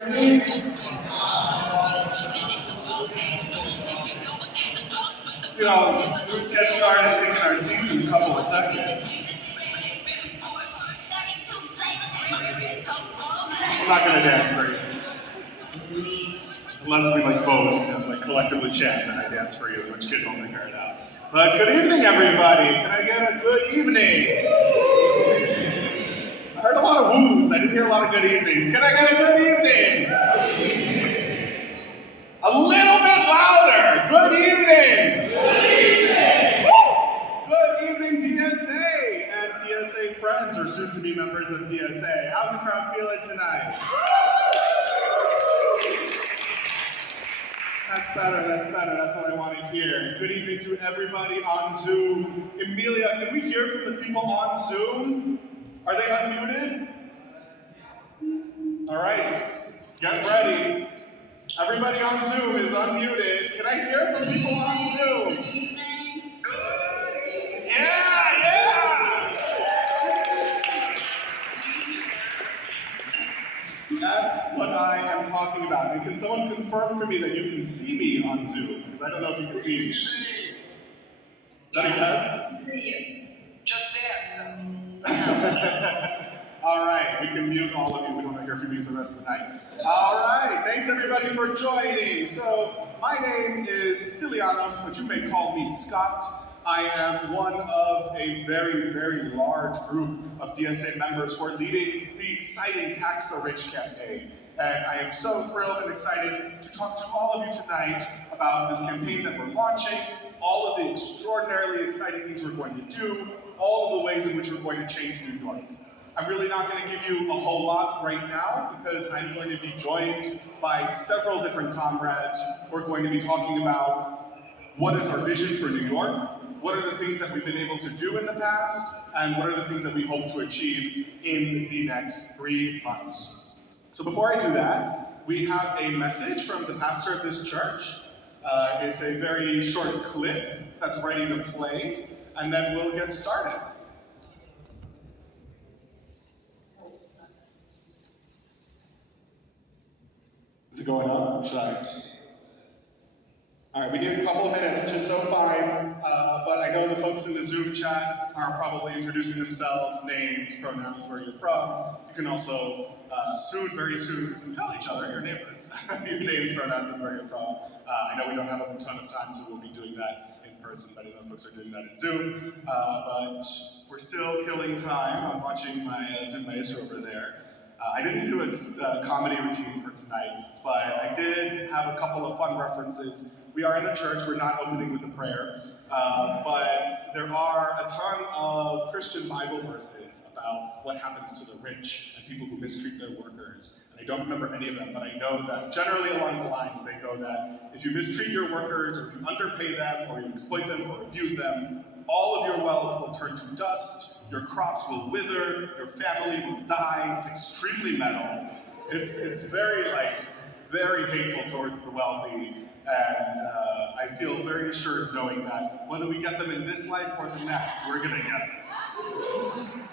Let's get started taking our seats in a couple of seconds. I'm not gonna dance for you. Unless we vote and collectively chant and I dance for you, in which case I'll figure it out. But good evening, everybody. Can I get a good evening? I heard a lot of woos. I didn't hear a lot of good evenings. Can I get a good evening? A little bit louder. Good evening. Good evening. Woo! Good evening, DSA and DSA friends or soon-to-be members of DSA. How's the crowd feeling tonight? That's better, that's what I want to hear. Good evening to everybody on Zoom. Emilia, can we hear from the people on Zoom? Are they unmuted? All right, get ready. Everybody on Zoom is unmuted. Can I hear from people on Zoom? Good evening. Yeah! That's what I am talking about. And can someone confirm for me that you can see me on Zoom? Because I don't know if you can see me. Is that a yes? Just dance, All right, we can mute all of you. We don't want to hear from you for the rest of the night. All right, thanks everybody for joining. So, my name is Stylianos, but you may call me Scott. I am one of a very, very large group of DSA members who are leading the exciting Tax the Rich campaign. And I am so thrilled and excited to talk to all of you tonight about this campaign that we're launching, all of the extraordinarily exciting things we're going to do, all of the ways in which we're going to change New York. I'm really not going to give you a whole lot right now because I'm going to be joined by several different comrades who are going to be talking about what is our vision for New York, what are the things that we've been able to do in the past, and what are the things that we hope to achieve in the next 3 months. So before I do that, we have a message from the pastor of this church. It's a very short clip that's ready to play, and then we'll get started. Is it going on? Should I? All right, we need a couple of minutes, which is so fine, but I know the folks in the Zoom chat are probably introducing themselves, names, pronouns, where you're from. You can also very soon, tell each other, your neighbors, your names, pronouns, and where you're from. I know we don't have a ton of time, so we'll be doing that in person, but I know folks are doing that in Zoom. But we're still killing time. I'm watching my Zoom maestro over there. I didn't do a comedy routine for tonight, but I did have a couple of fun references. We are in a church, we're not opening with a prayer, but there are a ton of Christian Bible verses about what happens to the rich and people who mistreat their workers. And I don't remember any of them, but I know that generally along the lines they go that if you mistreat your workers, or if you underpay them, or you exploit them, or abuse them, all of your wealth will turn to dust, your crops will wither, your family will die. It's extremely metal. It's very, very hateful towards the wealthy, and I feel very assured knowing that whether we get them in this life or the next, we're gonna get them.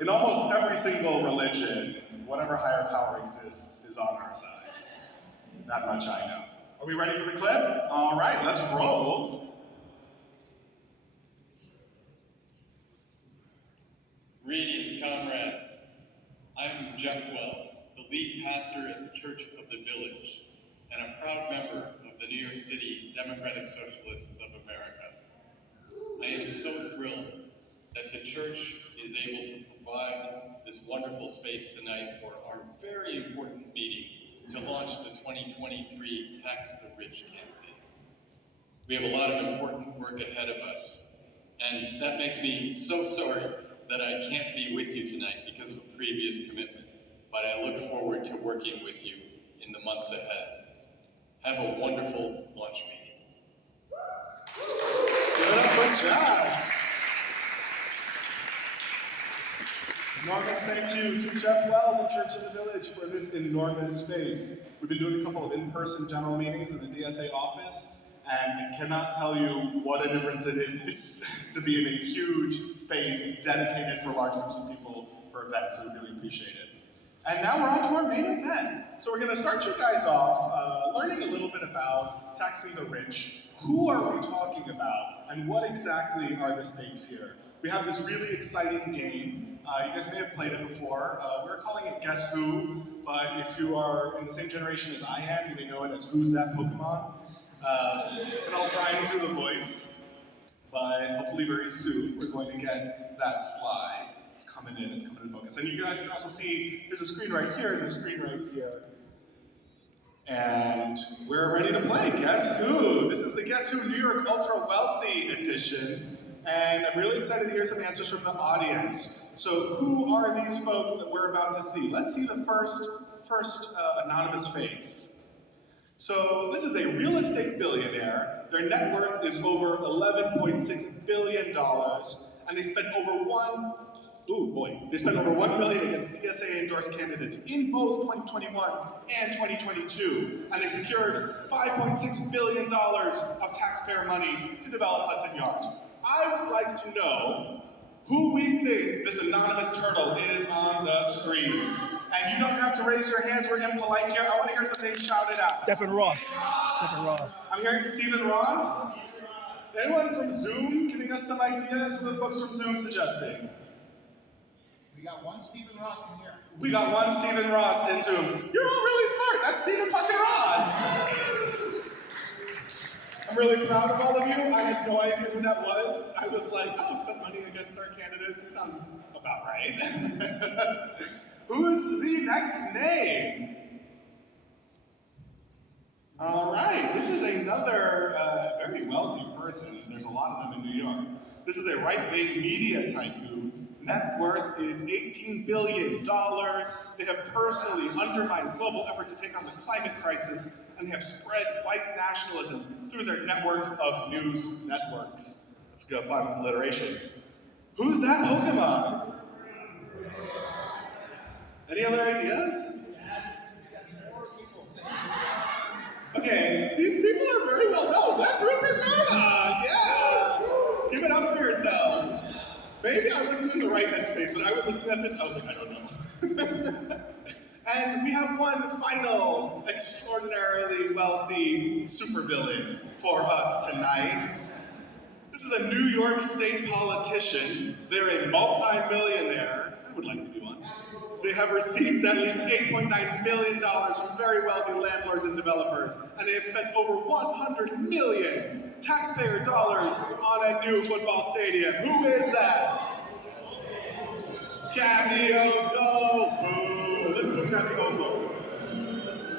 In almost every single religion, whatever higher power exists is on our side. That much I know. Are we ready for the clip? All right, let's roll. Greetings, comrades. I'm Jeff Wells, the lead pastor at the Church of the Village, and a proud member of the New York City Democratic Socialists of America. I am so thrilled that the church is able to provide this wonderful space tonight for our very important meeting to launch the 2023 Tax the Rich campaign. We have a lot of important work ahead of us, and that makes me so sorry that I can't be with you tonight because of a previous commitment, but I look forward to working with you in the months ahead. Have a wonderful launch meeting. Good job. Enormous thank you to Jeff Wells and Church of the Village for this enormous space. We've been doing a couple of in-person general meetings in the DSA office, and I cannot tell you what a difference it is to be in a huge space dedicated for large groups of people for events, so we really appreciate it. And now we're on to our main event. So we're going to start you guys off learning a little bit about taxing the rich. Who are we talking about, and what exactly are the stakes here? We have this really exciting game. You guys may have played it before. We're calling it Guess Who, but if you are in the same generation as I am, you may know it as Who's That Pokemon? And I'll try and do the voice, but hopefully very soon we're going to get that slide. It's coming in focus. And you guys can also see there's a screen right here and a screen right here. And we're ready to play Guess Who. This is the Guess Who New York Ultra Wealthy edition. And I'm really excited to hear some answers from the audience. So who are these folks that we're about to see? Let's see the first anonymous face. So this is a real estate billionaire. Their net worth is over $11.6 billion. And they spent over $1 million against TSA endorsed candidates in both 2021 and 2022. And they secured $5.6 billion of taxpayer money to develop Hudson Yards. I would like to know who we think this anonymous turtle is on the screen. And you don't have to raise your hands, we're impolite here. I want to hear some names shouted out. Stephen Ross. Stephen Ross. I'm hearing Stephen Ross. Anyone from Zoom giving us some ideas? What are the folks from Zoom suggesting? We got one Stephen Ross in here. We got one Stephen Ross in Zoom. You're all really smart. That's Stephen fucking Ross. I'm really proud of all of you. I had no idea who that was. I was like, oh, spent money against our candidates. It sounds about right. Who's the next name? All right, this is another very wealthy person. There's a lot of them in New York. This is a right-wing media tycoon. Net worth is $18 billion. They have personally undermined global efforts to take on the climate crisis, and they have spread white nationalism through their network of news networks. Let's go find alliteration. Who's that Pokemon? Any other ideas? Okay, these people are very well known. That's Rupert Murdoch, yeah! Give it up for yourselves. Maybe I wasn't in the right headspace when I was looking at this. I was like, I don't know. And we have one final extraordinarily wealthy supervillain for us tonight. This is a New York State politician. They're a multi-millionaire. I would like to be one. They have received at least $8.9 million from very wealthy landlords and developers, and they have spent over $100 million taxpayer dollars on a new football stadium. Who is that? Kathy Hochul. Boo! Let's put Kathy Hochul.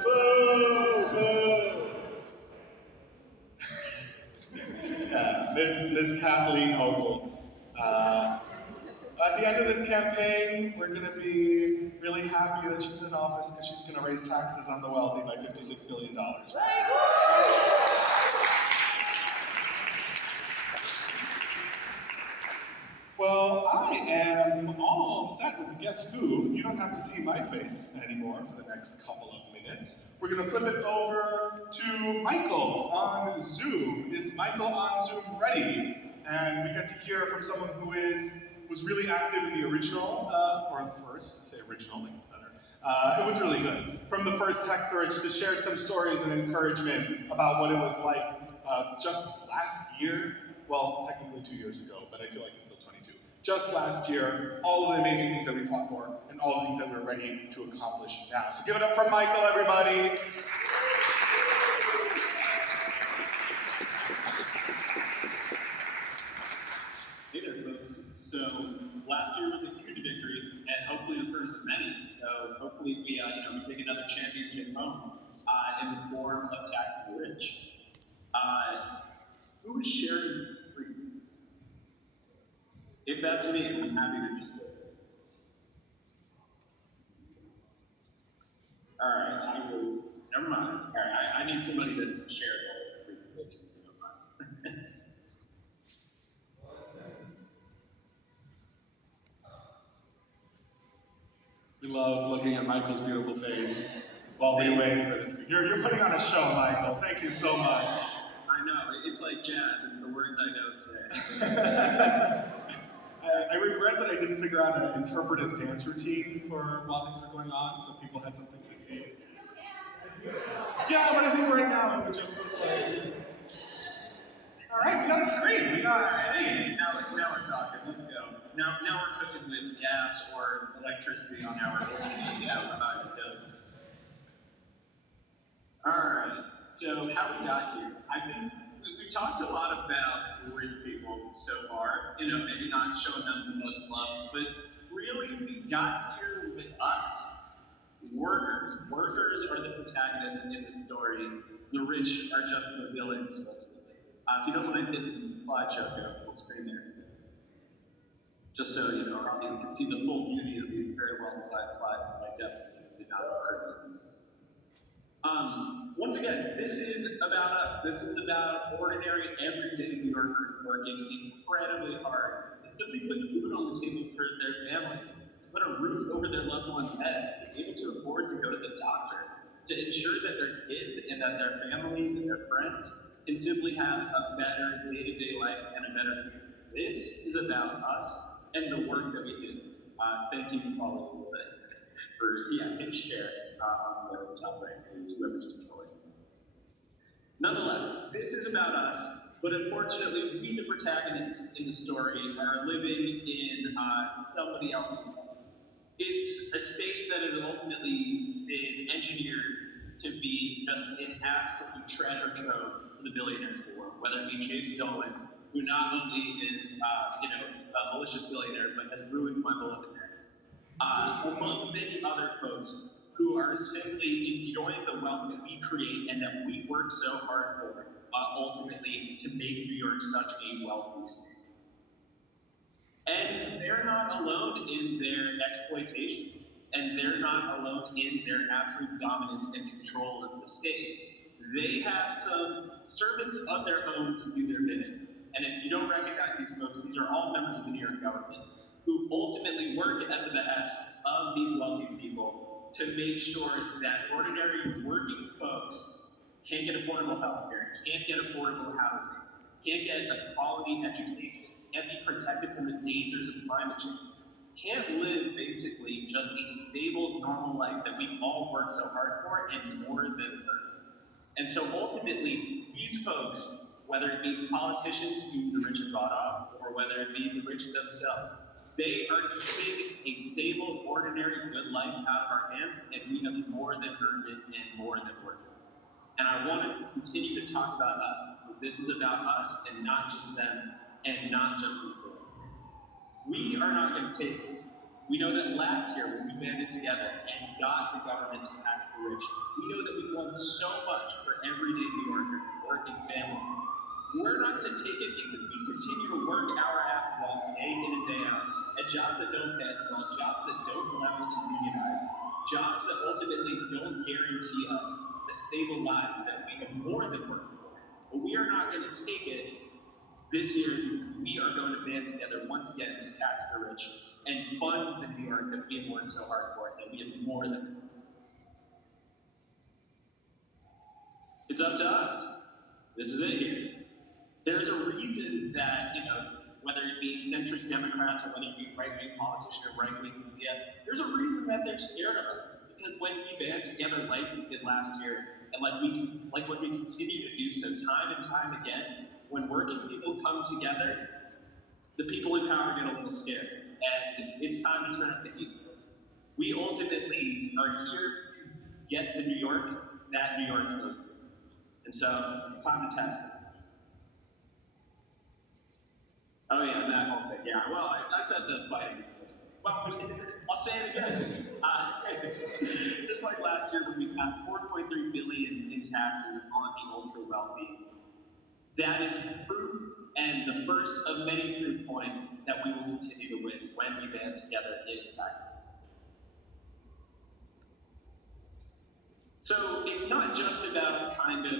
Boo! Boo! Yeah, Miss Kathleen Hochul. At the end of this campaign, we're going to be really happy that she's in office because she's going to raise taxes on the wealthy by $56 billion, right? Well, I am all set with the Guess Who. You don't have to see my face anymore for the next couple of minutes. We're going to flip it over to Michael on Zoom. Is Michael on Zoom ready? And we get to hear from someone who was really active in the original, or the first, say original, I think it's better. It was really good. From the first Text Surge to share some stories and encouragement about what it was like just last year. Well, technically 2 years ago, but I feel like it's still 22. Just last year, all of the amazing things that we fought for, and all the things that we're ready to accomplish now. So give it up for Michael, everybody. Hey there, folks. So last year was a huge victory, and hopefully the first of many. So hopefully we take another championship home in the form of taxing the rich. Who is sharing this free? If that's me, I'm happy to just do it. All right, I will. Never mind. All right, I need somebody to share the presentation. If you don't mind. We love looking at Michael's beautiful face while we wait for this. You're putting on a show, Michael. Thank you so much. I know, it's like jazz, it's the words I don't say. I regret that I didn't figure out an interpretive dance routine for while things were going on, so people had something to see. Yeah, but I think right now it would just look like. All right, we got a screen. We got a screen. Now we're talking. Let's go. Now we're cooking with gas or electricity on our stoves. All right. So how we got here? I think we talked a lot about rich people so far. Maybe not showing them the most love, but really we got here with us. Workers. Workers are the protagonists in this story. The rich are just the villains, ultimately. If you don't mind hitting the slideshow, go full screen there. Just so our audience can see the full beauty of these very well-designed slides that I definitely did not occur. Once again, this is about us. This is about ordinary, everyday New Yorkers working incredibly hard to simply put food on the table for their families, to put a roof over their loved ones' heads, to be able to afford to go to the doctor, to ensure that their kids and that their families and their friends can simply have a better day-to-day life and a better future. This is about us and the work that we do. Thank you, Paulie, for hit share on the top right, please, whoever's controlling. Nonetheless, this is about us, but unfortunately, we, the protagonists in the story, are living in somebody else's home. It's a state that has ultimately been engineered to be just an absolute treasure trove for the billionaires of the world, whether it be James Dolan, who not only is a malicious billionaire, but has ruined my beloved Nets, among many other folks who are simply enjoying the wealth that we create and that we work so hard for, ultimately to make New York such a wealthy state. And they're not alone in their exploitation, and they're not alone in their absolute dominance and control of the state. They have some servants of their own to do their bidding. And if you don't recognize these folks, these are all members of the New York government who ultimately work at the behest of these wealthy people to make sure that ordinary working folks can't get affordable health care, can't get affordable housing, can't get a quality education, can't be protected from the dangers of climate change, can't live basically just a stable, normal life that we all work so hard for and more than earn. And so ultimately, these folks, whether it be the politicians who the rich have bought off, or whether it be the rich themselves, they are keeping a stable, ordinary, good life out of our hands, and we have more than earned it and more than worked it. And I want to continue to talk about us. This is about us and not just them, and not just these folks. We are not going to take it. We know that last year when we banded together and got the government to tax the rich, we know that we've won so much for everyday New Yorkers and working families. We're not going to take it because we continue to work our asses off day in and day out at jobs that don't pay us well, jobs that don't allow us to unionize, jobs that ultimately don't guarantee us the stable lives that we have more than worked for. But we are not going to take it this year. We are going to band together once again to tax the rich and fund the New York that we have worked so hard for, that we have more than. It's up to us. This is it here. There's a reason that, whether it be centrist Democrats or whether it be right-wing politicians or right-wing media, there's a reason that they're scared of us. Because when we band together like we did last year, and like what we continue to do so time and time again, when working people come together, the people in power get a little scared. And it's time to turn up the heat. We ultimately are here to get the New York that New York goes to. And so it's time to tax them. Oh yeah, that whole thing. Yeah, well, I said the fighting. Well, I'll say it again. Just like last year when we passed $4.3 billion in taxes on the ultra wealthy, that is proof and the first of many proof points that we will continue to win when we band together in taxes. So it's not just about kind of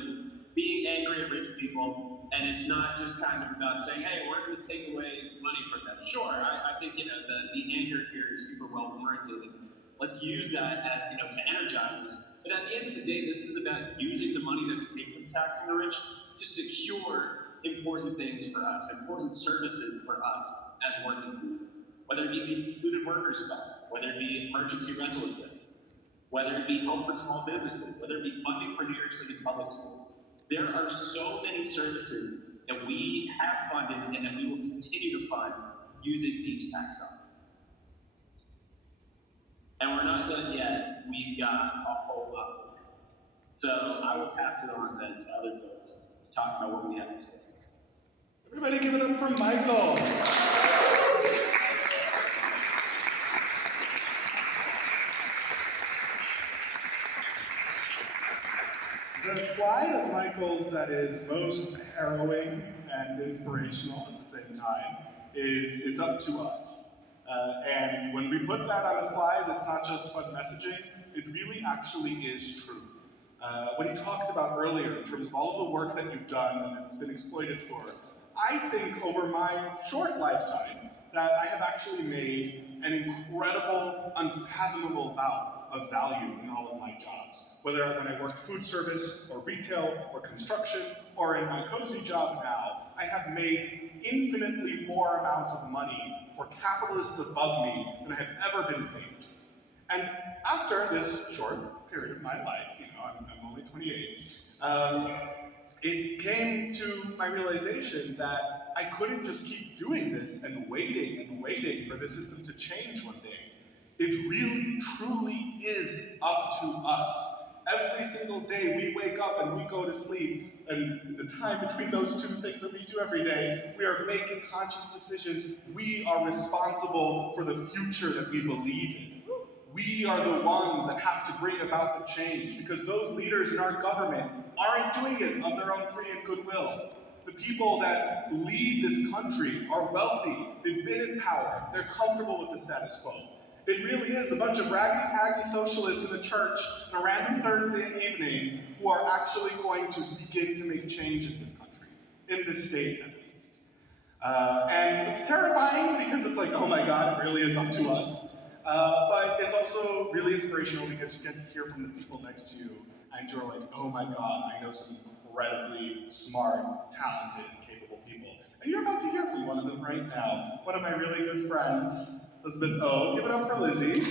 being angry at rich people, and it's not just kind of about saying, hey, we're going to take away money from them. Sure, I think the anger here is super well warranted, and let's use that as to energize us. But at the end of the day, this is about using the money that we take from taxing the rich to secure important things for us, important services for us as working people. Whether it be the Excluded Workers Fund, whether it be emergency rental assistance, whether it be help for small businesses, whether it be funding for New York City public schools. There are so many services that we have funded and that we will continue to fund using these tax dollars. And we're not done yet. We've got a whole lot more. So I will pass it on then to other folks to talk about what we have to say. Everybody give it up for Michael. The slide of Michael's that is most harrowing and inspirational at the same time is "It's up to us." And when we put that on a slide, it's not just fun messaging, it really actually is true. What he talked about earlier in terms of all of the work that you've done and that it's been exploited for, I think over my short lifetime that I have actually made an incredible, unfathomable amount of value in all of my jobs. Whether when I worked food service or retail or construction or in my cozy job now, I have made infinitely more amounts of money for capitalists above me than I have ever been paid. And after this short period of my life, I'm only 28, it came to my realization that I couldn't just keep doing this and waiting for the system to change one day. It really, truly is up to us. Every single day we wake up and we go to sleep, and the time between those two things that we do every day, we are making conscious decisions. We are responsible for the future that we believe in. We are the ones that have to bring about the change, because those leaders in our government aren't doing it of their own free and goodwill. The people that lead this country are wealthy, they've been in power, they're comfortable with the status quo. It really is a bunch of raggy-taggy socialists in the church on a random Thursday evening who are actually going to begin to make change in this country, in this state at least. And it's terrifying because it's like, oh my God, it really is up to us. But it's also really inspirational because you get to hear from the people next to you and you're like, oh my God, I know some incredibly smart, talented, and capable people. And you're about to hear from one of them right now. One of my really good friends, Elizabeth O. Give it up for Lizzie.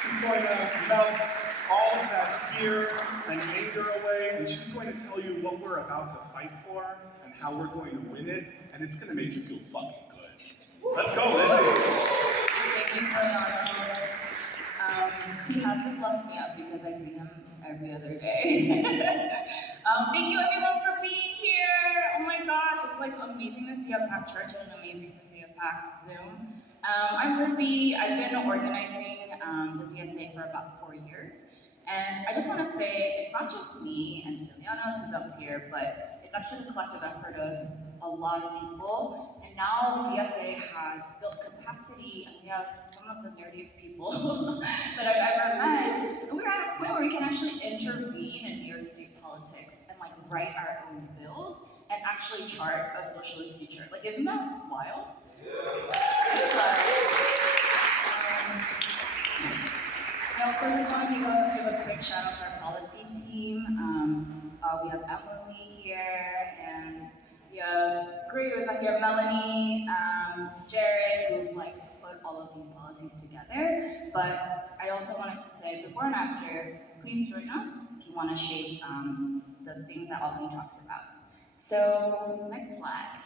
She's going to melt all of that fear and anger away, and she's going to tell you what we're about to fight for and how we're going to win it, and it's going to make you feel fucking good. Let's go, Lizzie. Thank you for the honor. He has to fluff me up because I see him every other day. Thank you everyone for being here. Oh my gosh, it's like amazing to see a packed church and amazing to see a packed Zoom. I'm Lizzie. I've been organizing with DSA for about 4 years. And I just want to say, it's not just me and Surianos who's up here, but it's actually the collective effort of a lot of people. And now DSA has built capacity, and we have some of the nerdiest people that I've ever met. And we're at a point where we can actually intervene in New York State politics and like write our own bills and actually chart a socialist future. Like, isn't that wild? I also just want to give a quick shout out to our policy team. We have Emily here, and we have Greg who's not here, Melanie, Jared, who've like put all of these policies together. But I also wanted to say, before and after, please join us if you want to shape the things that Albany talks about. So, next slide.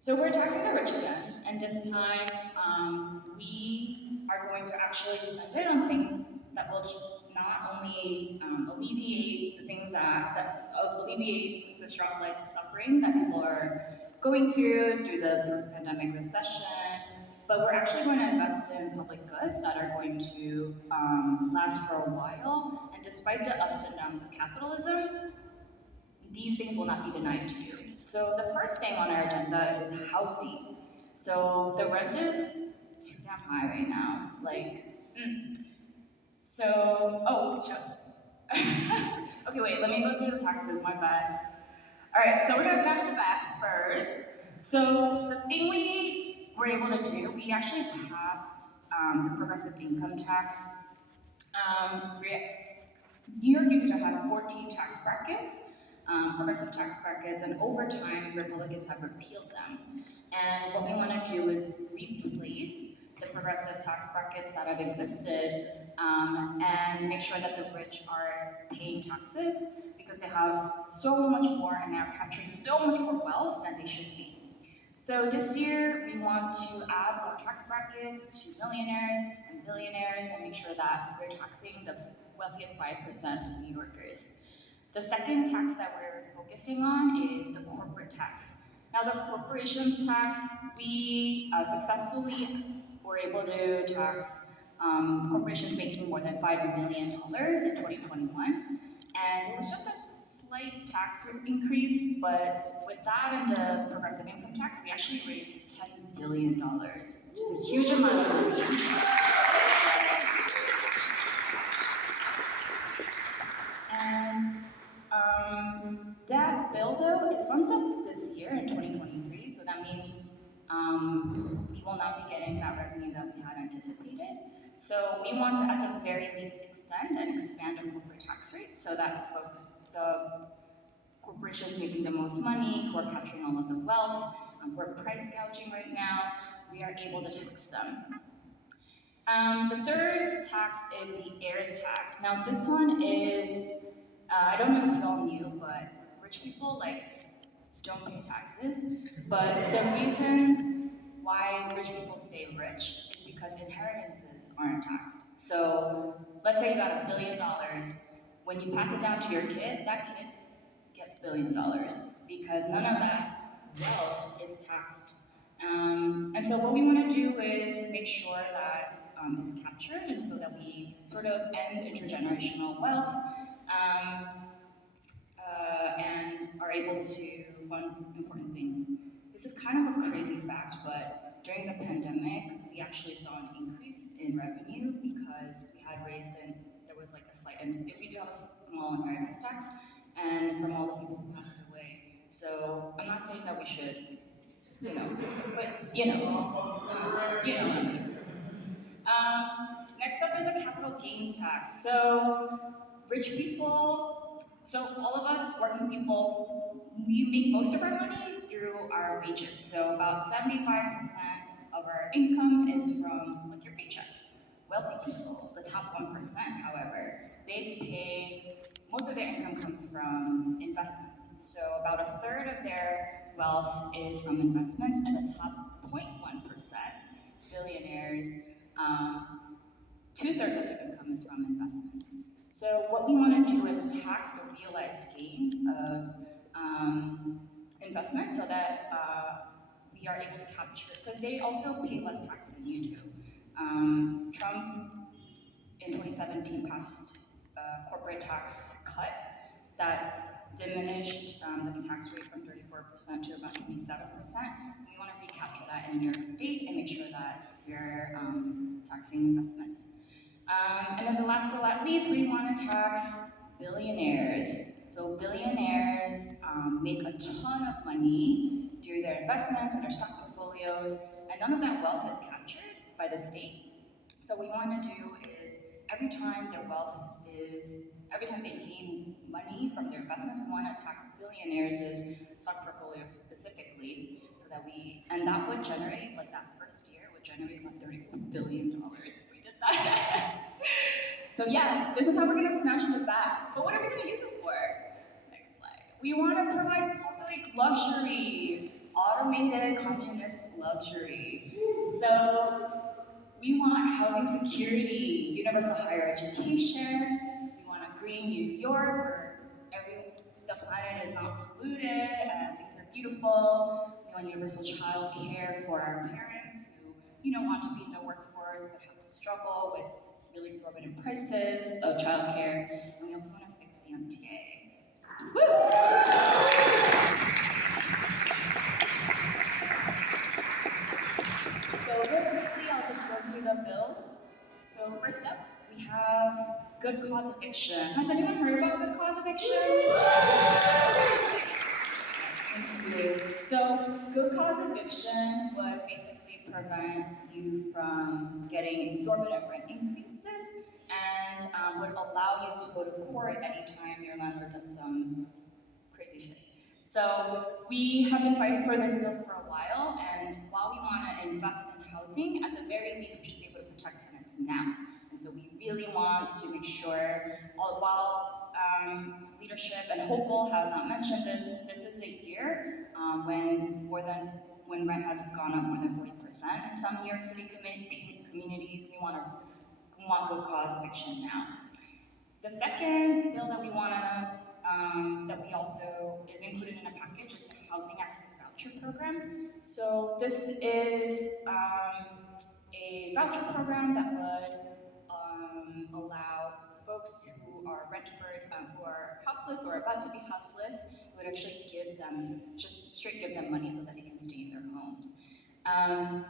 So we're taxing the rich again, and this time we are going to actually spend it on things that will not only alleviate the things that alleviate the like suffering that people are going through the post-pandemic recession, but we're actually going to invest in public goods that are going to last for a while, and despite the ups and downs of capitalism, these things will not be denied to you. So the first thing on our agenda is housing. So the rent is too damn high right now. Okay, wait, let me go through the taxes, my bad. All right, so we're gonna snatch the back first. So the thing we were able to do, we actually passed the progressive income tax. New York used to have 14 tax brackets, progressive tax brackets, and over time, Republicans have repealed them. And what we want to do is replace the progressive tax brackets that have existed and make sure that the rich are paying taxes because they have so much more and they are capturing so much more wealth than they should be. So this year, we want to add more tax brackets to millionaires and billionaires and make sure that we're taxing the wealthiest 5% of New Yorkers. The second tax that we're focusing on is the corporate tax. Now, the corporations tax, we successfully were able to tax corporations making more than $5 million in 2021. And it was just a slight tax increase, but with that and the progressive income tax, we actually raised $10 billion, which is a huge amount of money. And that bill, though, it sunsets this year in 2023, so that means we will not be getting that revenue that we had anticipated. So we want to, at the very least, extend and expand our corporate tax rate so that the corporations making the most money, who are capturing all of the wealth, who are price gouging right now, we are able to tax them. The third tax is the heirs tax. Now this one is, I don't know if you all knew, but rich people don't pay taxes. But the reason why rich people stay rich is because inheritances aren't taxed. So let's say you got $1 billion. When you pass it down to your kid, that kid gets $1 billion because none of that wealth is taxed. And so what we want to do is make sure that it's captured, and so that we sort of end intergenerational wealth and are able to fund important things. This is kind of a crazy fact, but during the pandemic, we actually saw an increase in revenue because we had raised and there was a slight, and we do have a small inheritance tax, and from all the people who passed away. So I'm not saying that we should, but next up is a capital gains tax. So rich people, so all of us working people, we make most of our money through our wages. So about 75% of our income is from your paycheck. Wealthy people, the top 1%, however, they pay, most of their income comes from investments. So about a third of their wealth is from investments, and the top 0.1%, billionaires, 2/3 of their income is from investments. So what we want to do is tax the realized gains of investments so that we are able to capture, because they also pay less tax than you do. Trump in 2017 passed a corporate tax cut that diminished the tax rate from 34% to about 27%. We want to recapture that in New York State and make sure that we're taxing investments. And then the last but not least, we want to tax billionaires. So billionaires make a ton of money through their investments and their stock portfolios, and none of that wealth is captured by the state. So what we want to do is every time they gain money from their investments, we want to tax billionaires' stock portfolios specifically, so that that would generate, that first year would generate about $34 billion if we did that. So yes, this is how we're going to snatch the back. But what are we going to use it for? Next slide. We want to provide public luxury, automated communist luxury. So we want housing security, universal higher education. We want a green New York where the planet is not polluted and things are beautiful. We want universal child care for our parents who want to be in the workforce but have to struggle with really exorbitant prices of childcare. And we also want to fix the MTA. Woo! So real quickly, I'll just go through the bills. So first up, we have good cause eviction. Has anyone heard about good cause eviction? Thank you. So good cause eviction would basically prevent you from getting exorbitant rent increases and would allow you to go to court anytime your landlord does some crazy shit. So we have been fighting for this bill for a while, and while we want to invest in housing, at the very least we should be able to protect tenants now. And so we really want to make sure, while leadership and Hopeful have not mentioned this, this is a year when rent has gone up more than 40% in some New York City communities. We want good cause eviction now. The second bill that we want to that we also is included in a package is the Housing Access Voucher Program. So this is a voucher program that would allow folks who are who are houseless or about to be houseless, would actually just straight give them money so that they can stay in their homes. And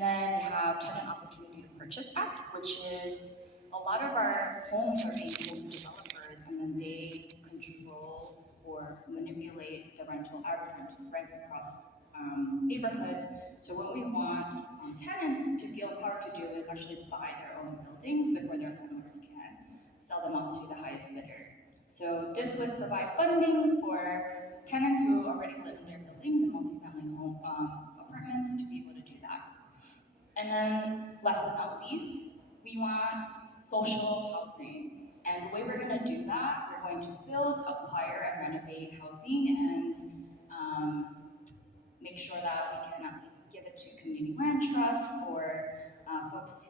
then we have Tenant Opportunity to Purchase Act, which is a lot of our homes are being sold to developers, and then they control or manipulate the average rents across neighborhoods. So what we want tenants to feel empowered to do is actually buy their own buildings before their homeowners can sell them off to the highest bidder. So this would provide funding for tenants who already live in their buildings and multifamily home apartments to be able to do that. And then last but not least, we want social housing. And the way we're going to do that, we're going to build, acquire, and renovate housing and make sure that we can give it to community land trusts or folks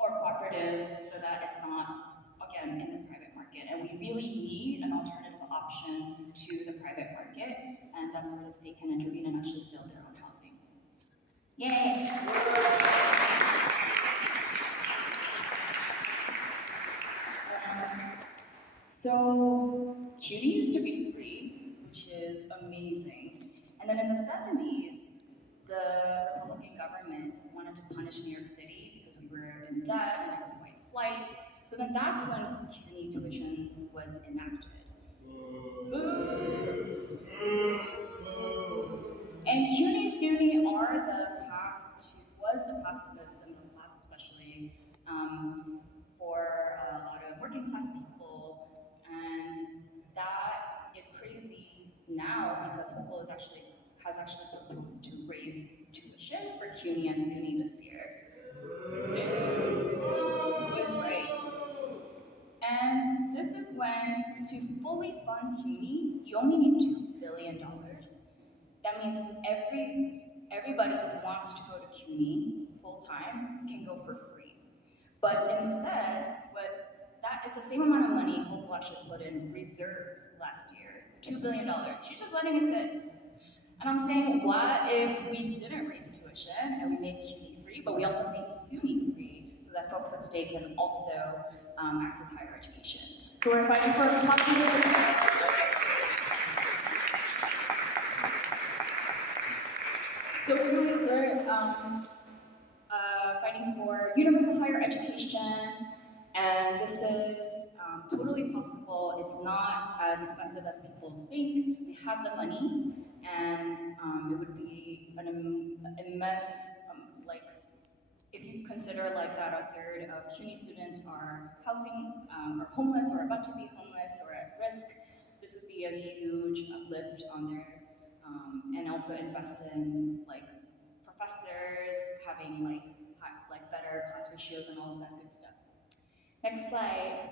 or cooperatives so that it's not, again, in the private market. And we really need an alternative option to the private market, and that's where the state can intervene and actually build their own housing. Yay! So CUNY used to be free, which is amazing. And then in the 70s, the Republican government wanted to punish New York City because we were in debt and it was white flight. So then that's when CUNY tuition was enacted. Boo! And CUNY, SUNY was the path to the middle class, especially for a lot of working class people. And that is crazy now because Hopeful has actually proposed to raise tuition for CUNY and SUNY this year. Who is right? And this is when, to fully fund CUNY, you only need $2 billion. That means everybody who wants to go to CUNY full-time can go for free. But instead, that is the same amount of money Hopeful actually put in reserves last year, $2 billion. She's just letting it sit. And I'm saying, what if we didn't raise tuition and we made CUNY free, but we also made SUNY free so that folks upstate can also access higher education? So we're fighting for populism. So we're fighting for universal higher education, and this is totally possible. It's not as expensive as people think. We have the money, and it would be an immense, if you consider that a third of CUNY students are or homeless or about to be homeless or at risk, this would be a huge uplift on their, and also invest in professors having better class ratios and all of that good stuff. Next slide.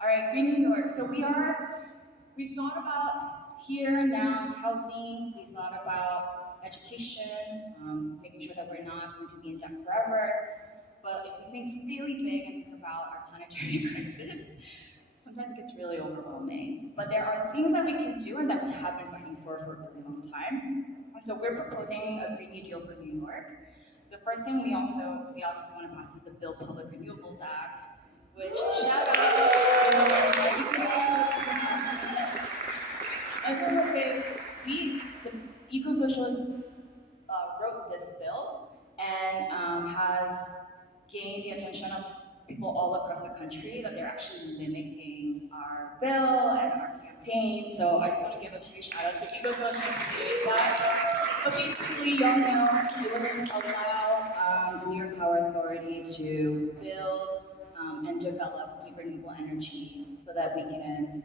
All right, Green New York. So we've thought about here and now housing. We thought about education, making sure that we're not going to be in debt forever. But if we think really big and think about our planetary crisis, sometimes it gets really overwhelming. But there are things that we can do and that we have been fighting for a really long time. And so we're proposing a Green New Deal for New York. The first thing we obviously want to pass is the Build Public Renewables Act, which shout out to I was going to say, the Eco-Socialists wrote this bill and has gained the attention of people all across the country that they're actually mimicking our bill and our campaign. So I just want to give a huge shout out to Eco-Socialists for doing that. But basically, y'all know it wouldn't allow the New York Power Authority to build and develop new renewable energy so that we can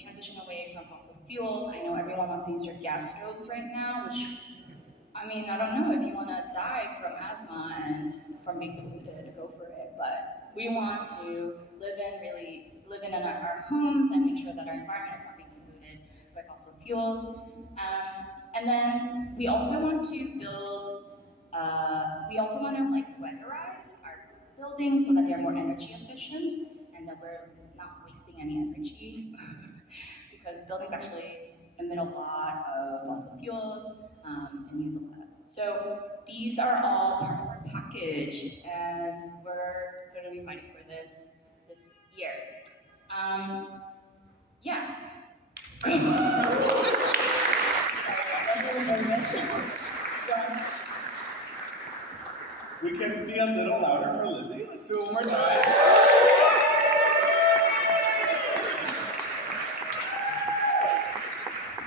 transition away from fossil fuels. I know everyone wants to use your gas stoves right now, which, I mean, I don't know if you want to die from asthma and from being polluted, go for it. But we want to live in our homes and make sure that our environment is not being polluted by fossil fuels. And then we also want to like weatherize our buildings so that they're more energy efficient and that we're not wasting any energy because buildings actually emit a lot of fossil fuels and use a lot. So these are all part of our package, and we're going to be fighting for this year. Yeah. We can be a little louder for Lizzie. Let's do it one more time.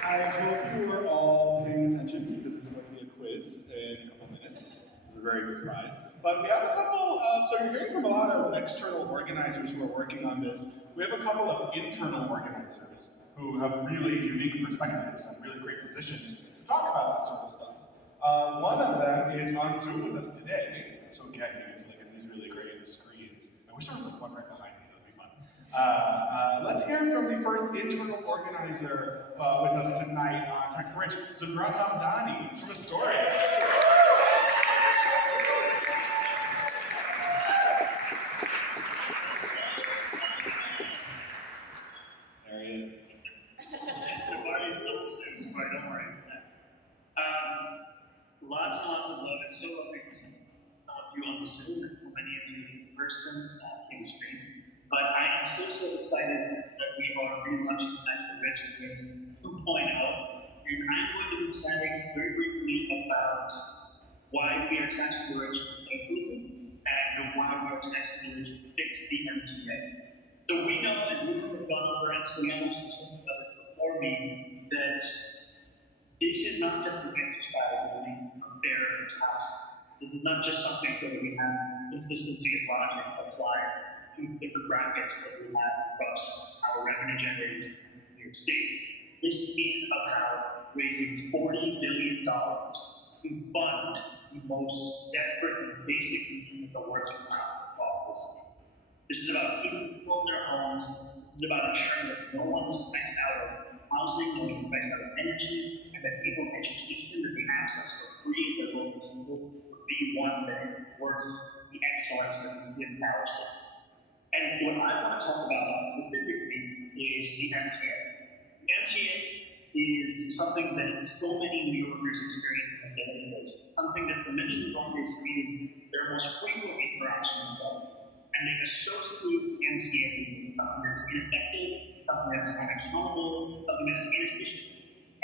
I hope you are all paying attention because there's going to be a quiz in a couple minutes. It's a very good prize. But we have a couple, so you're hearing from a lot of external organizers who are working on this. We have a couple of internal organizers who have really unique perspectives and really great positions to talk about this sort of stuff. One of them is on Zoom with us today. So again, you get to look at these really great screens. I wish there was like one right behind me, that'd be fun. Let's hear from the first internal organizer with us tonight on Tax the Rich, Zahran Hamdani. He's from Astoria. There he is. The party's a little soon, but don't worry. Lots and lots of love. It's so lovely to see all of you on Zoom and so many of you in person at King Street. But I am so excited that we are relaunching Tax the Rich this 2.0. And I'm going to be chatting very briefly about why we are taxing the rich with socialism and why we are taxing the rich to fix the MTA. So we know, as Lisa has gone over and Sliano has talked about it before me, that this is not just an exercise in unfair taxes. This is not just something so that we have consistency and logic applied to different brackets that we have across our revenue generated in New York State. This is about raising $40 billion to fund the most desperate and basic needs of the working class across the state. This is about keeping people in their homes. This is about ensuring that no one's priced out of housing, no one's priced out of energy, and that people's education that they access for free at their local school would be one that is worth the excellence that we give power to. And what I want to talk about specifically is the MTA. The MTA is something that so many New Yorkers experience on a daily basis, something that for many New Yorkers is their most frequent interaction with them. And they associate the MTA with something that's ineffective, something that's unaccountable, something that's inefficient.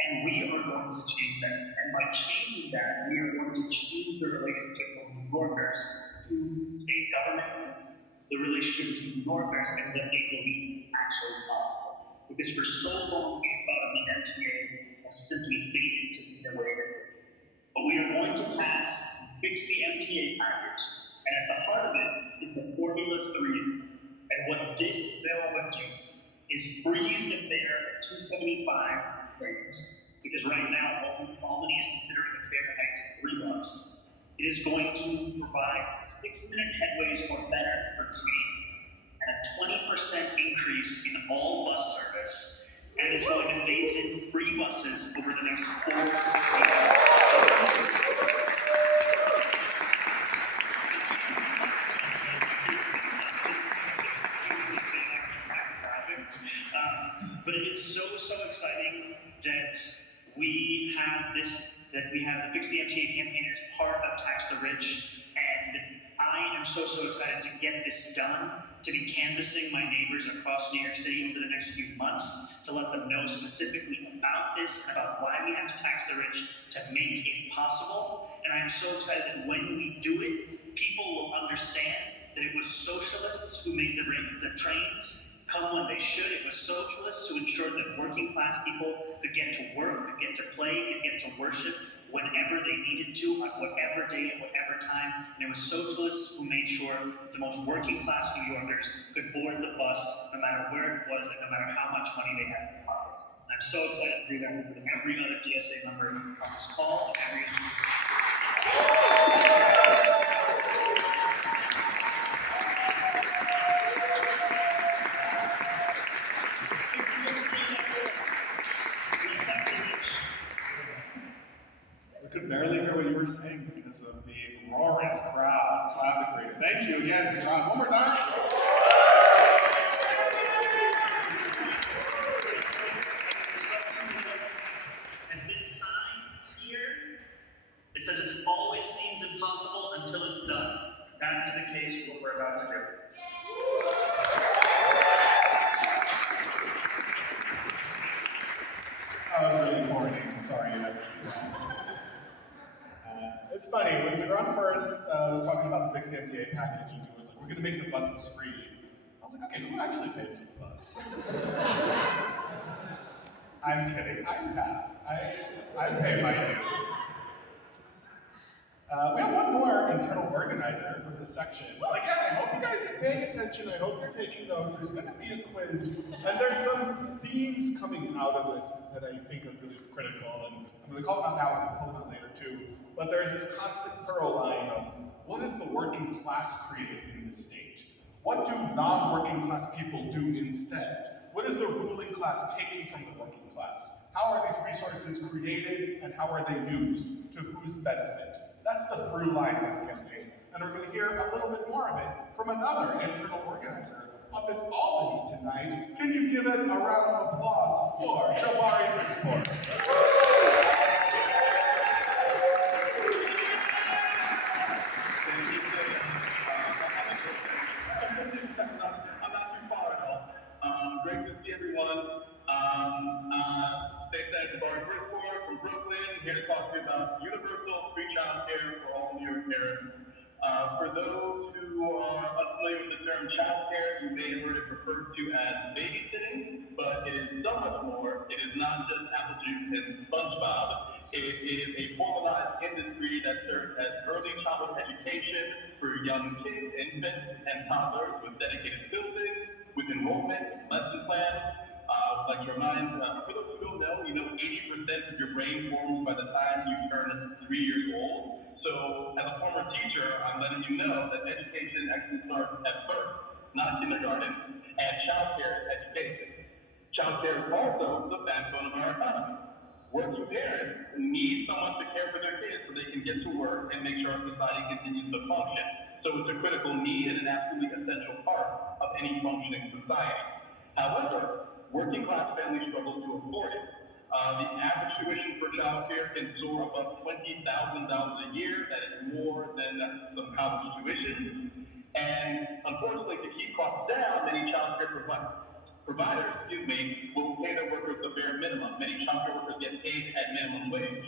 And we are going to change that. And by changing that, we are going to change the relationship of New Yorkers to state government, the relationship between New Yorkers and what they believe actually possible. Because for so long, we thought of the MTA as simply fading to be the way that it is. But we are going to fix the MTA package. And at the heart of it is the Formula 3. And what this bill would do is freeze the fare at $2.75 rates. Because right now, Albany is considering the fare hike to $3. It is going to provide 6-minute headways or better per train, and a 20% increase in all bus service, and it's going to phase in free buses over the next 4 years. But it is so exciting that we have the Fix the MTA campaign as part of Tax the Rich, and I am so excited to get this done, to be canvassing my neighbors across New York City over the next few months, to let them know specifically about this and about why we have to tax the rich to make it possible. And I'm so excited that when we do it, people will understand that it was socialists who made the trains, come when they should. It was socialist to ensure that working class people could get to work, could get to play, could get to worship whenever they needed to, on whatever day, at whatever time. And it was socialists who made sure the most working class New Yorkers could board the bus no matter where it was and no matter how much money they had in their pockets. And I'm so excited to do that with every other DSA member on this call and every We could barely hear what you were saying because of the roarous crowd clapping great. Thank you again, Zikran. One more time. And this sign here, it says it always seems impossible until it's done. That is the case for what we're about to do. That was really corny. I'm sorry you had to see that. It's funny, when Zikran first was talking about the Fix the MTA package, and he was like, we're going to make the buses free. I was like, okay, who actually pays for the bus? I'm kidding. I tap. I pay my dues. We have one more internal organizer for this section. But again, I hope you guys are paying attention. I hope you're taking notes. There's going to be a quiz. And there's some themes coming out of this that I think are really critical. And I'm going to call them out now and I'll call them out later too. But there's this constant thorough line of what is the working class created in this state? What do non-working class people do instead? What is the ruling class taking from the working class? How are these resources created and how are they used? To whose benefit? That's the through line of this campaign. And we're going to hear a little bit more of it from another internal organizer up in Albany tonight. Can you give it a round of applause for Jabari Bisport? I'm not too far at all. Great to see everyone. Stay excited to Jabari Bisport from Brooklyn, here to talk to you about universal free childcare for all New York parents. For those who are unfamiliar with the term childcare, you may have heard it referred to as babysitting, but it is so much more. It is not just apple juice and SpongeBob. It is a formalized industry that serves as early childhood education for young kids, infants, and toddlers with dedicated buildings, with enrollment, lesson plans. I'd like to remind, for those who don't know, 80% of your brain forms by the time you turn 3 years old. So, as a former teacher, I'm letting you know that education actually starts at birth, not kindergarten, and childcare is education. Childcare is also the backbone of our economy. Working parents need someone to care for their kids so they can get to work and make sure our society continues to function. So it's a critical need and an absolutely essential part of any functioning society. However, working class families struggle to afford it. The average tuition for childcare can soar above $20,000 a year. That is more than some college tuition. And unfortunately, to keep costs down, many childcare providers, will pay their workers the bare minimum. Many childcare workers get paid at minimum wage.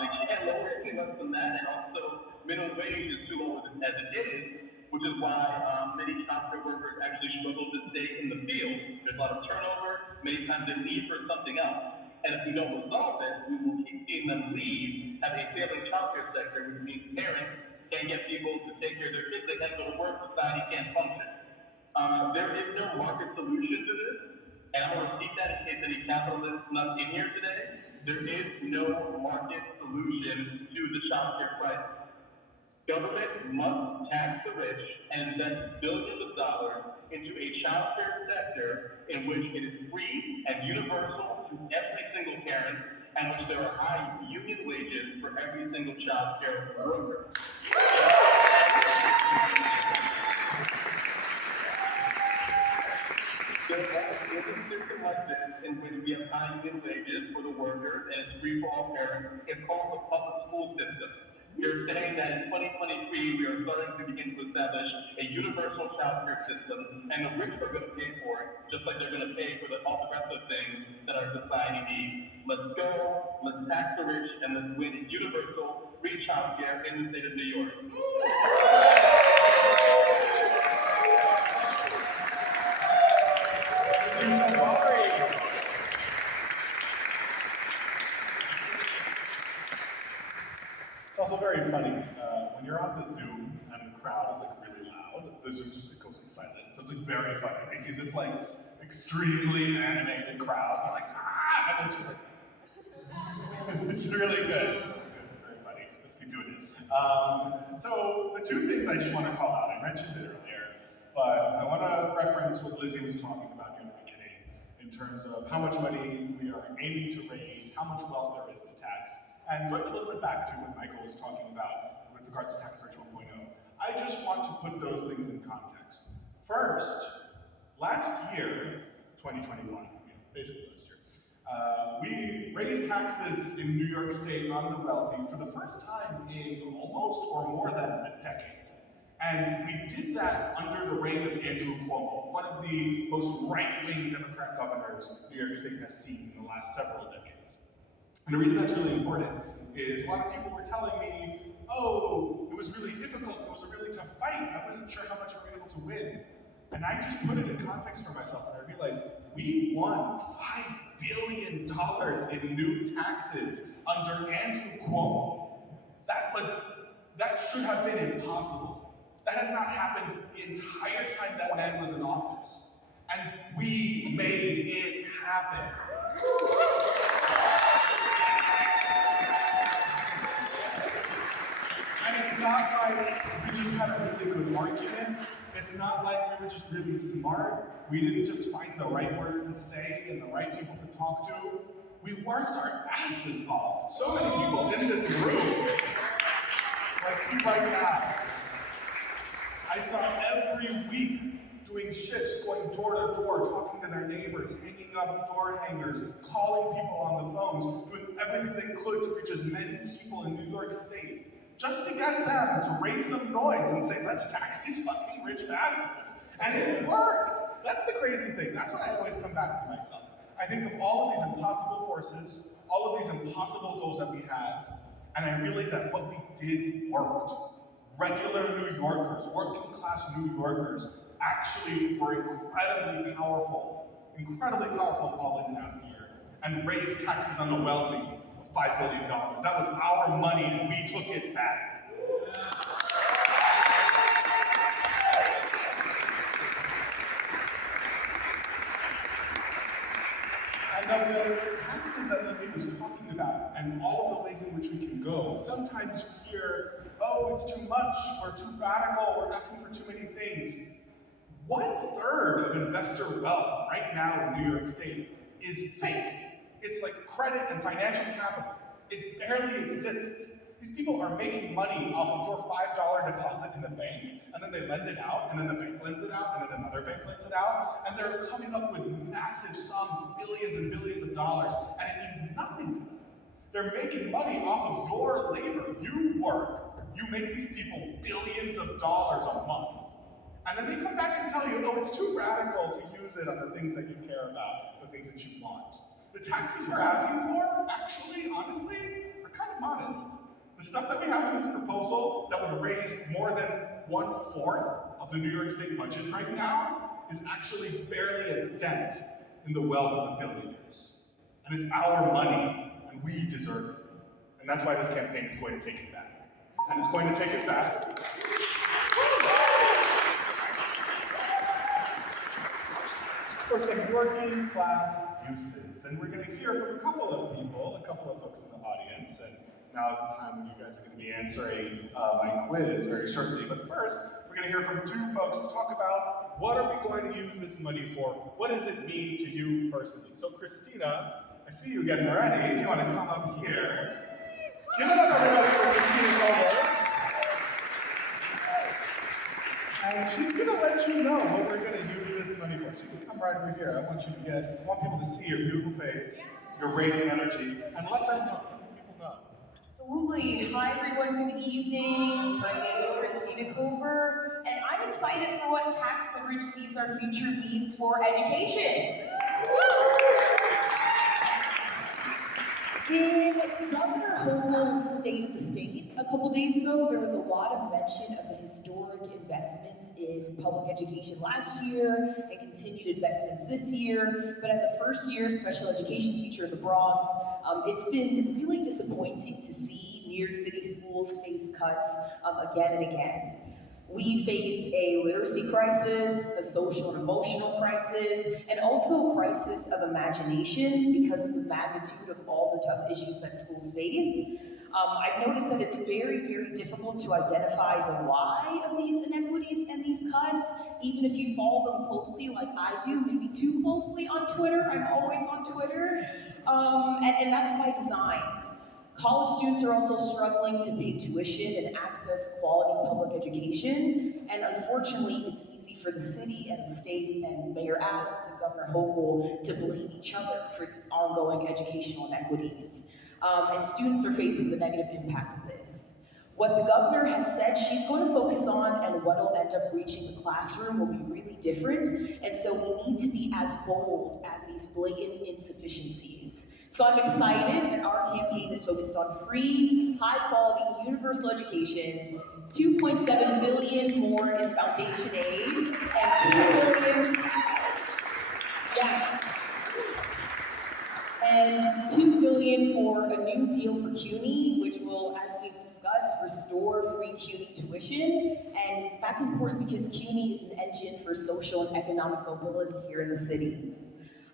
They can't lower it any less than that, and also minimum wage is too low as it is, which is why many childcare workers actually struggle to stay in the field. There's a lot of turnover, many times they leave for something else. And if we don't resolve this, we will keep seeing them leave, have a failing childcare sector, which means parents can't get people to take care of their kids, they can't go to work, society can't function. There is no market solution to this, and I'm going to repeat that in case any capitalists not in here today. There is no market solution to the childcare crisis. Government must tax the rich and invest billions of dollars into a childcare sector in which it is free and universal to every single parent, and which there are high union wages for every single childcare worker. There is a system like this in which we have high union wages for the workers and it's free for all parents. It's called the public school system. You're saying that in 2023 we are starting to begin to establish a universal childcare system, and the rich are going to pay for it, just like they're going to pay for all the rest of the things that our society needs. Let's go, let's tax the rich, and let's win universal free childcare in the state of New York. It's also very funny when you're on the Zoom and the crowd is like really loud. The Zoom just goes like silent, so it's like very funny. They see this like extremely animated crowd, and like ah, and it's just like it's really good. It's very funny. Let's keep doing it. So the two things I just want to call out, I mentioned it earlier, but I want to reference what Lizzie was talking about near the beginning in terms of how much money we are aiming to raise, how much wealth there is to tax, and going a little bit back to what Michael was talking about with regards to Tax Search 1.0. I just want to put those things in context. First, last year, 2021, basically last year, we raised taxes in New York State on the wealthy for the first time in almost or more than a decade. And we did that under the reign of Andrew Cuomo, one of the most right-wing Democrat governors New York State has seen in the last several decades. And the reason that's really important is a lot of people were telling me, oh, it was really difficult, it was a really tough fight, I wasn't sure how much we were able to win. And I just put it in context for myself and I realized we won $5 billion in new taxes under Andrew Cuomo. That should have been impossible. That had not happened the entire time that man was in office. And we made it happen. And it's not like we just had a really good argument. It's not like we were just really smart. We didn't just find the right words to say and the right people to talk to. We worked our asses off. So many people in this room, I see right now, I saw every week doing shifts, going door to door, talking to their neighbors, hanging up door hangers, calling people on the phones, doing everything they could to reach as many people in New York State, just to get them to raise some noise and say, let's tax these fucking rich bastards. And it worked. That's the crazy thing. That's what I always come back to myself. I think of all of these impossible forces, all of these impossible goals that we have, and I realize that what we did worked. Regular New Yorkers, working class New Yorkers, actually were incredibly powerful all in last year, and raised taxes on the wealthy of $5 billion. That was our money, and we took it back. And the taxes that Lizzie was talking about, and all of the ways in which we can go, sometimes you hear, oh, it's too much, we're too radical, we're asking for too many things. 1/3 of investor wealth right now in New York State is fake. It's like credit and financial capital. It barely exists. These people are making money off of your $5 deposit in the bank, and then they lend it out, and then the bank lends it out, and then another bank lends it out, and they're coming up with massive sums, billions and billions of dollars, and it means nothing to them. They're making money off of your labor. You work, you make these people billions of dollars a month. And then they come back and tell you, oh, it's too radical to use it on the things that you care about, the things that you want. The taxes we're asking for, actually, honestly, are kind of modest. The stuff that we have in this proposal that would raise more than 1/4 of the New York State budget right now is actually barely a dent in the wealth of the billionaires. And it's our money, and we deserve it. And that's why this campaign is going to take it back. And it's going to take it back for some working class uses. And we're going to hear from a couple of people, a couple of folks in the audience, and now is the time when you guys are going to be answering my quiz very shortly. But first, we're going to hear from two folks to talk about what are we going to use this money for? What does it mean to you personally? So Christina, I see you getting ready. If you want to come up here. Give it up, everybody, for Christina Koval. And she's going to let you know what we're going to use this money for. So you can come right over here. I want people to see your beautiful face, your radiant energy, and let them know. Let people know. Absolutely. Hi, everyone. Good evening. My name is Christina Kover, and I'm excited for what Tax the Rich sees our future means for education. In Governor Hochul's State of the State a couple days ago, there was a lot of mention of the historic investments in public education last year and continued investments this year. But as a first-year special education teacher in the Bronx, it's been really disappointing to see New York City schools cuts again and again. We face a literacy crisis, a social and emotional crisis, and also a crisis of imagination because of the magnitude of all the tough issues that schools face. I've noticed that it's very, very difficult to identify the why of these inequities and these cuts, even if you follow them closely like I do, maybe too closely on Twitter. I'm always on Twitter. And that's by design. College students are also struggling to pay tuition and access quality public education. And unfortunately, it's easy for the city and the state and Mayor Adams and Governor Hochul to blame each other for these ongoing educational inequities. And students are facing the negative impact of this. What the governor has said she's going to focus on and what will end up reaching the classroom will be really different. And so we need to be as bold as these blatant insufficiencies. So I'm excited that our campaign is focused on free, high-quality, universal education, $2.7 billion more in foundation aid, and $2 billion, yes, and $2 billion for a new deal for CUNY, which will, as we've discussed, restore free CUNY tuition. And that's important because CUNY is an engine for social and economic mobility here in the city.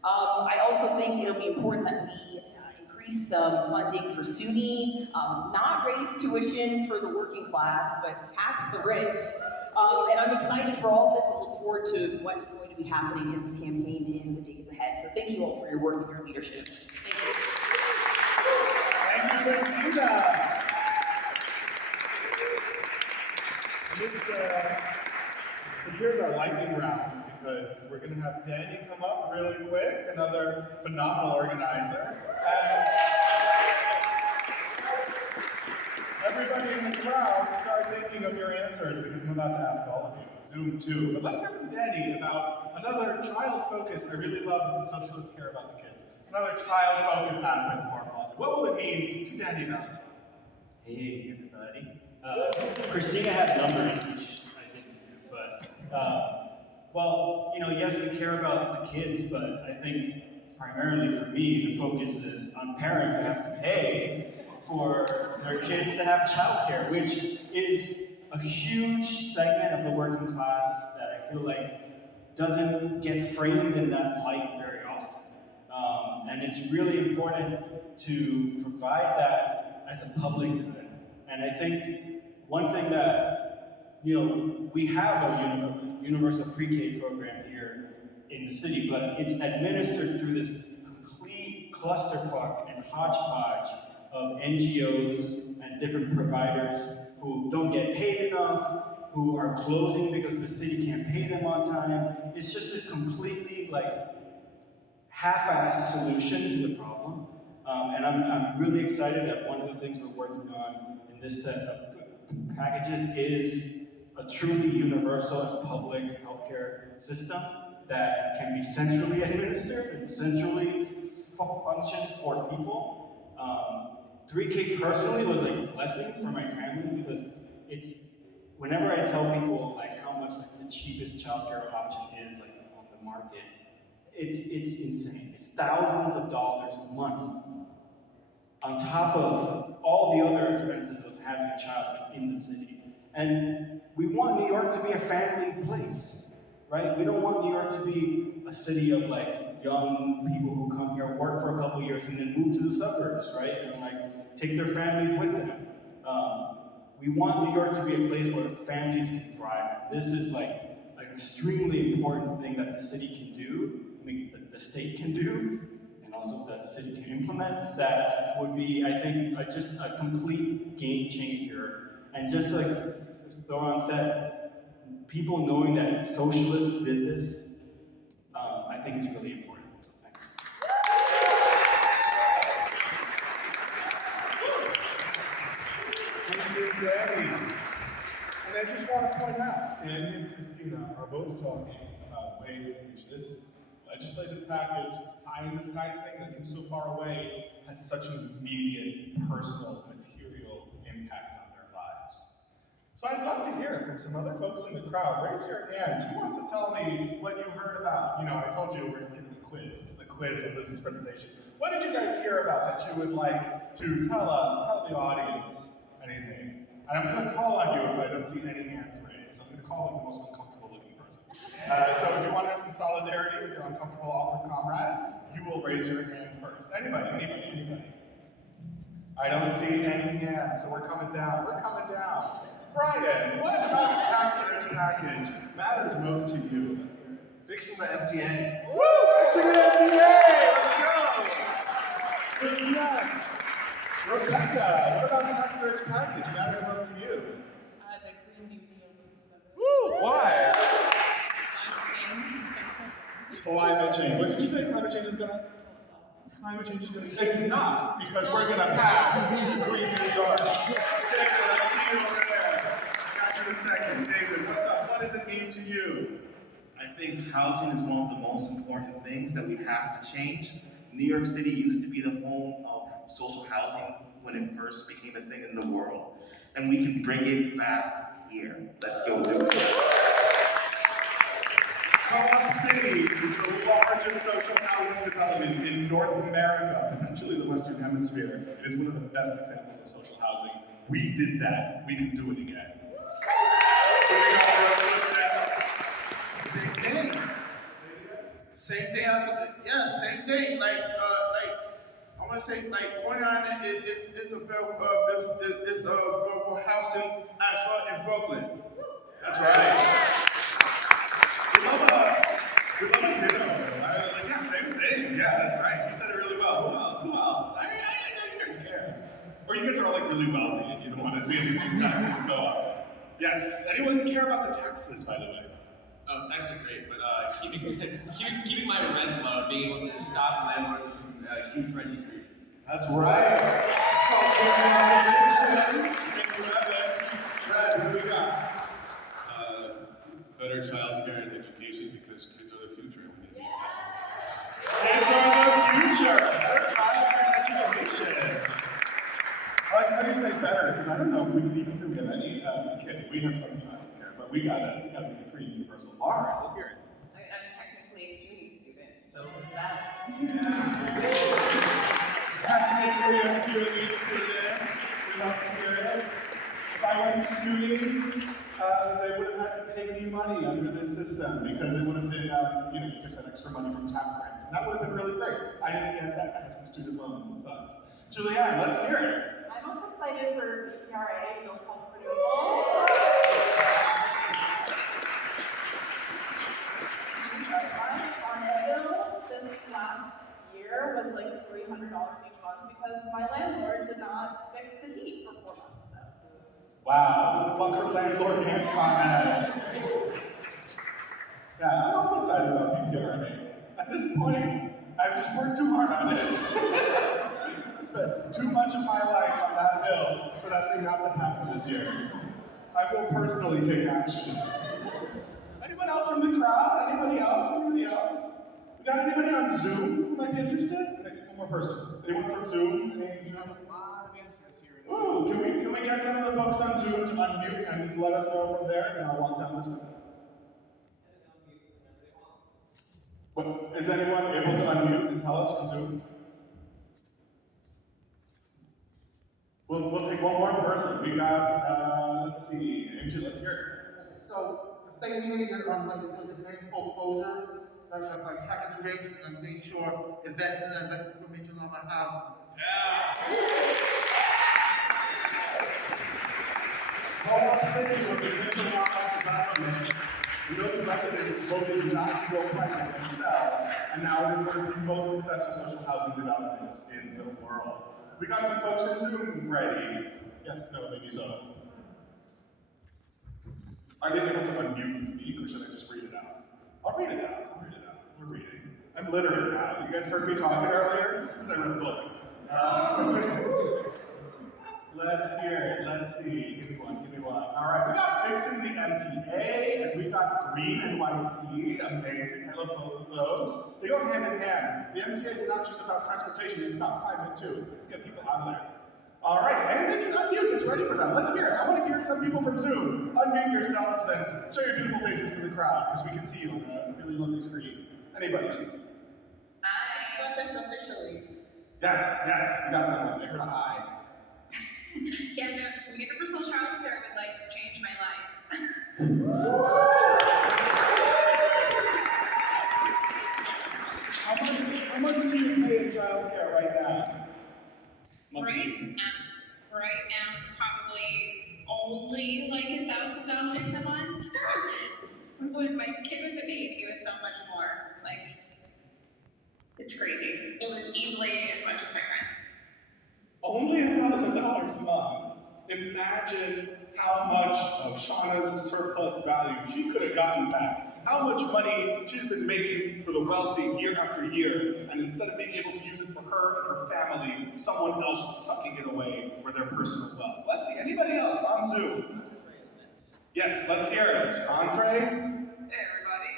I also think it'll be important that we increase some funding for SUNY, not raise tuition for the working class, but tax the rich. And I'm excited for all of this and look forward to what's going to be happening in this campaign in the days ahead. So thank you all for your work and your leadership. Thank you. Thank you, Christina. This here's our lightning round, because we're going to have Danny come up really quick, another phenomenal organizer. And everybody in the crowd, start thinking of your answers, because I'm about to ask all of you. Zoom too. But let's hear from Danny about another child-focused, I really love that the socialists care about the kids, another child-focused aspect of our policy. What will it mean to Danny Valley? Hey, everybody. Christina had numbers, which I didn't do, but, well, you know, yes, we care about the kids, but I think primarily for me, the focus is on parents who have to pay for their kids to have childcare, which is a huge segment of the working class that I feel like doesn't get framed in that light very often. And it's really important to provide that as a public good. And I think one thing that, you know, we have a universal pre-K program here in the city, but it's administered through this complete clusterfuck and hodgepodge of NGOs and different providers who don't get paid enough, who are closing because the city can't pay them on time. It's just this completely like half-assed solution to the problem. And I'm really excited that one of the things we're working on in this set of packages is a truly universal and public healthcare system that can be centrally administered and centrally functions for people. 3K personally was a blessing for my family because it's, whenever I tell people like how much like the cheapest childcare option is like on the market, it's insane. It's thousands of dollars a month on top of all the other expenses of having a child in the city. And we want New York to be a family place, right? We don't want New York to be a city of like young people who come here, work for a couple years, and then move to the suburbs, right? And like take their families with them. We want New York to be a place where families can thrive. This is like an extremely important thing that the city can do, I mean, that the state can do, and also that the city can implement. That would be, I think, just a complete game changer. And just like Zoran said, people knowing that socialists did this, I think it's really important. So thanks. Thank you, Danny. And I just want to point out, Danny and Christina are both talking about ways in which this legislative package, this pie in the sky thing that seems so far away, has such an immediate, personal, material impact on their lives. So I'd love to hear from some other folks in the crowd. Raise your hands. Who wants to tell me what you heard about? You know, I told you we're giving a quiz. This is the quiz of this presentation. What did you guys hear about that you would like to tell us, tell the audience anything? And I'm gonna call on you if I don't see any hands raised. So I'm gonna call like the most uncomfortable looking person. So if you want to have some solidarity with your uncomfortable, awkward comrades, you will raise your hand first. Anybody? I don't see any hands, so we're coming down. Brian, what about the tax linkage package matters most to you? Fixing the MTA. Woo! Fixing the MTA! Let's go! Who's next? Rebecca, what about the tax linkage package matters most to you? The Green New Deal. Woo! Why? Climate change. Climate change. What did you say? Climate change is gonna? Climate change is gonna. It's not, because we're gonna pass Green New York. David, I see you over there. Got you in a second. David, what's up? What does it mean to you? I think housing is one of the most important things that we have to change. New York City used to be the home of social housing when it first became a thing in the world. And we can bring it back here. Let's go do it. Co-op City is the largest social housing development in North America, potentially the Western Hemisphere. It is one of the best examples of social housing. We did that. We can do it again. Same thing. Same thing. Yeah, same thing. Like I want to say, like Point Island is a bill for housing as well in Brooklyn. That's right. We love a ditto. Like, yeah, same thing. Yeah, that's right. He said it really well. Who else? I know you guys care. Or you guys are all like really wealthy and you don't want to see any of these taxes go up. Yes. Anyone care about the taxes, by the way? Oh, taxes are great, but keeping my rent low, being able to stop landlords from huge rent increases. That's right. Brad, what do we got? Better child care and education because kids are the future and we need to invest Kids are the future. Better child care and education. How do you say better? Because I don't know if we can even say we have any kid. We have some child care, but we gotta make it pretty universal. Mars, let's hear it. I'm technically a CUNY student, so that. Technically a CUNY student. We love to hear it. If I went to CUNY, they would have had to pay me money under this system because it would have been, you get that extra money from TAP grants, and that would have been really great. I didn't get that. I have some student loans. It sucks. Julianne, let's hear it. I'm most excited for BPRA, Bill Public Renewable. On the bill this last year was like $300 each month because my landlord did not fix the heat for 4 months. So. Wow, fuck her landlord and comment. Yeah, I'm also excited about BPRA. At this point, I've just worked too hard on it. I spent too much of my life on that bill for that thing not to pass this year. I will personally take action. Anyone else from the crowd? Anybody else? We got anybody on Zoom who might be interested? I see one more person. Anyone from Zoom? There's a lot of answers here. Ooh, can we get some of the folks on Zoom to unmute and let us know from there, and I'll walk down this way. What, is anyone able to unmute and tell us from Zoom? We'll take one more person. We got, let's see, Andrew, let's hear it. So, the thing is, with the bank foreclosure, like tracking the rates and make sure investing in that information on my house. Co-op City was the original development. And those residents voted not to go private and sell, and now it is one of the most successful social housing developments in the world. We got some folks from Zoom ready. Yes, no, maybe so. Are they able to unmute and speak, or should I just read it out? I'll read it out. We're reading. I'm literate now. You guys heard me talking earlier? It's because I read a book. Let's hear it. Let's see. Give me one. All right, we got Fixing the MTA, and we got Green NYC. Amazing. I love both of those. They go hand in hand. The MTA is not just about transportation, it's about climate too. Let's get people out of there. All right, and they can unmute. It's ready for them. Let's hear it. I want to hear some people from Zoom. Unmute yourselves and show your beautiful faces to the crowd, because we can see you on a really lovely screen. Anybody? Hi. Process officially. Yes, we got someone. They heard a hi. Yeah, Jeff, we get for social child care. How much do you pay in childcare right now? Right now it's probably only like $1,000 a month. When my kid was a baby, it was so much more. Like, it's crazy. It was easily as much as my rent. Only $1,000 a month. Imagine how much of Shauna's surplus value she could have gotten back. How much money she's been making for the wealthy year after year, and instead of being able to use it for her and her family, someone else was sucking it away for their personal wealth. Let's see, anybody else on Zoom? Yes, let's hear it. Andre? Hey everybody,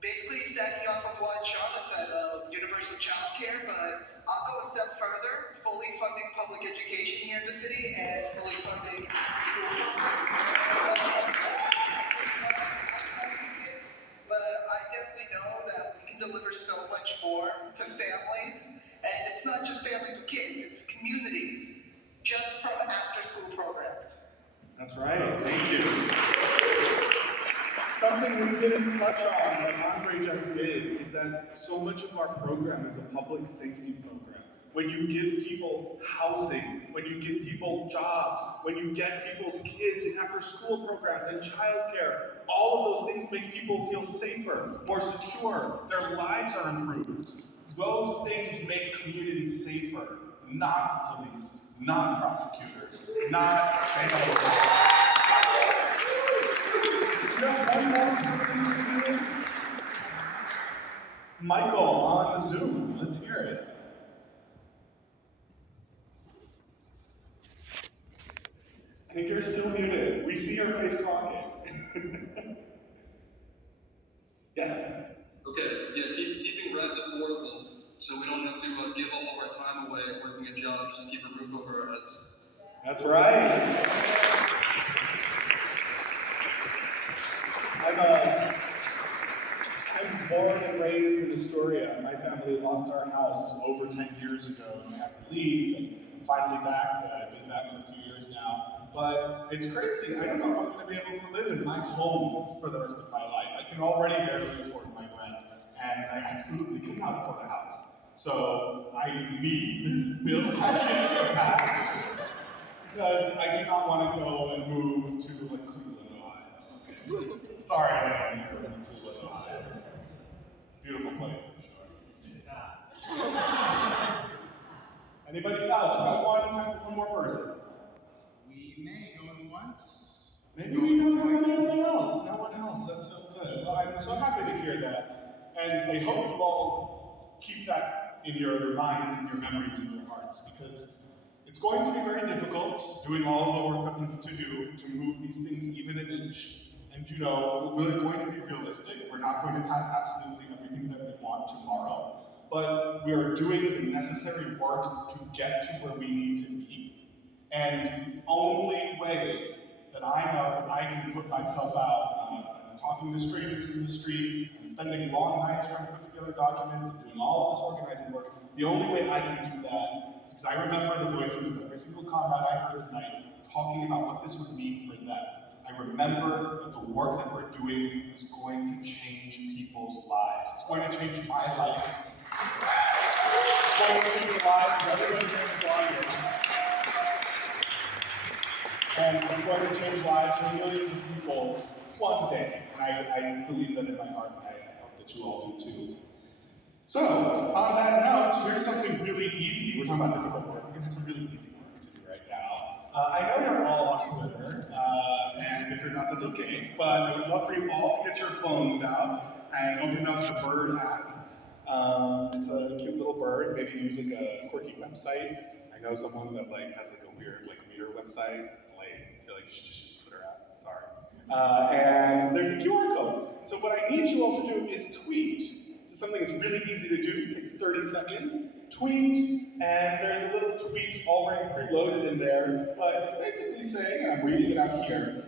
basically stacking off of what Shauna said, universal childcare, but I'll go a step further, fully funding public education here in the city and fully funding school programs. But I definitely know that we can deliver so much more to families, and it's not just families with kids, it's communities, just from after-school programs. That's right, thank you. Something we didn't touch on that Andre just did is that so much of our program is a public safety program. When you give people housing, when you give people jobs, when you get people's kids in after-school programs and childcare, all of those things make people feel safer, more secure, their lives are improved. Those things make communities safer, not police, not prosecutors, not Michael on Zoom, let's hear it. I think you're still muted. We see your face talking. Yes? Okay, yeah, keeping rent affordable so we don't have to give all of our time away working a job just to keep a roof over our heads. That's right. I'm born and raised in Astoria. My family lost our house over 10 years ago and we had to leave and finally back. I've been back for a few years now. But it's crazy. I don't know if I'm going to be able to live in my home for the rest of my life. I can already barely afford my rent, and I absolutely cannot afford a house. So I need this bill package to pass because I do not want to go and move to like Cleveland, Ohio. Okay. Sorry, I don't live in Cleveland, Ohio. It's a beautiful place, I'm sure. Anybody else? We got one more person. We may go once. Maybe we don't have anyone else. No one else. That's so good. Well, I'm so happy to hear that. And I hope you all keep that in your minds and your memories and your hearts, because it's going to be very difficult doing all of the work that we need to do to move these things even an inch. And you know, we're going to be realistic. We're not going to pass absolutely everything that we want tomorrow. But we are doing the necessary work to get to where we need to be. And the only way that I know that I can put myself out, talking to strangers in the street, and spending long nights trying to put together documents and doing all of this organizing work, the only way I can do that is because I remember the voices of every single comrade I heard tonight talking about what this would mean for them. I remember that the work that we're doing is going to change people's lives. It's going to change my life. It's going to change the lives of everybody here in this audience. And it's going to change lives for millions of people one day. And I believe that in my heart, and I hope that you all do too. So, on that note, here's something really easy. We're talking about difficult work. We're going to have some really easy work to do right now. I know you're all on Twitter, and if you're not, that's okay. But I would love for you all to get your phones out and open up the Bird app. It's a cute little bird. Maybe use like a quirky website. I know someone that has like a weird reader website. It's late. I feel like you should just use the Twitter app. Sorry. And there's a QR code. So what I need you all to do is tweet. This is something that's really easy to do. It takes 30 seconds. Tweet, and there's a little tweet already preloaded in there. But it's basically saying, I'm reading it out here,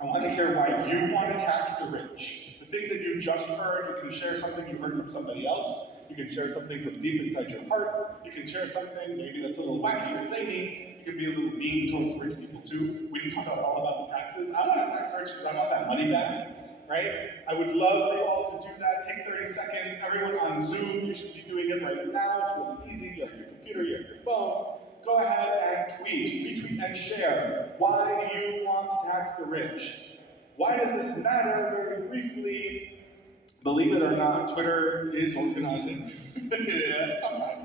I want to hear why you want to tax the rich. The things that you just heard, you can share something you heard from somebody else. You can share something from deep inside your heart. You can share something maybe that's a little wacky or zany. You can be a little mean towards rich people too. We didn't talk all about the taxes. I want to tax rich because I want that money back, right? I would love for you all to do that. Take 30 seconds. Everyone on Zoom, you should be doing it right now. It's really easy. You're on your computer, you're on your phone. Go ahead and tweet, retweet, and share. Why do you want to tax the rich? Why does this matter? Very briefly, believe it or not, Twitter is organizing, sometimes,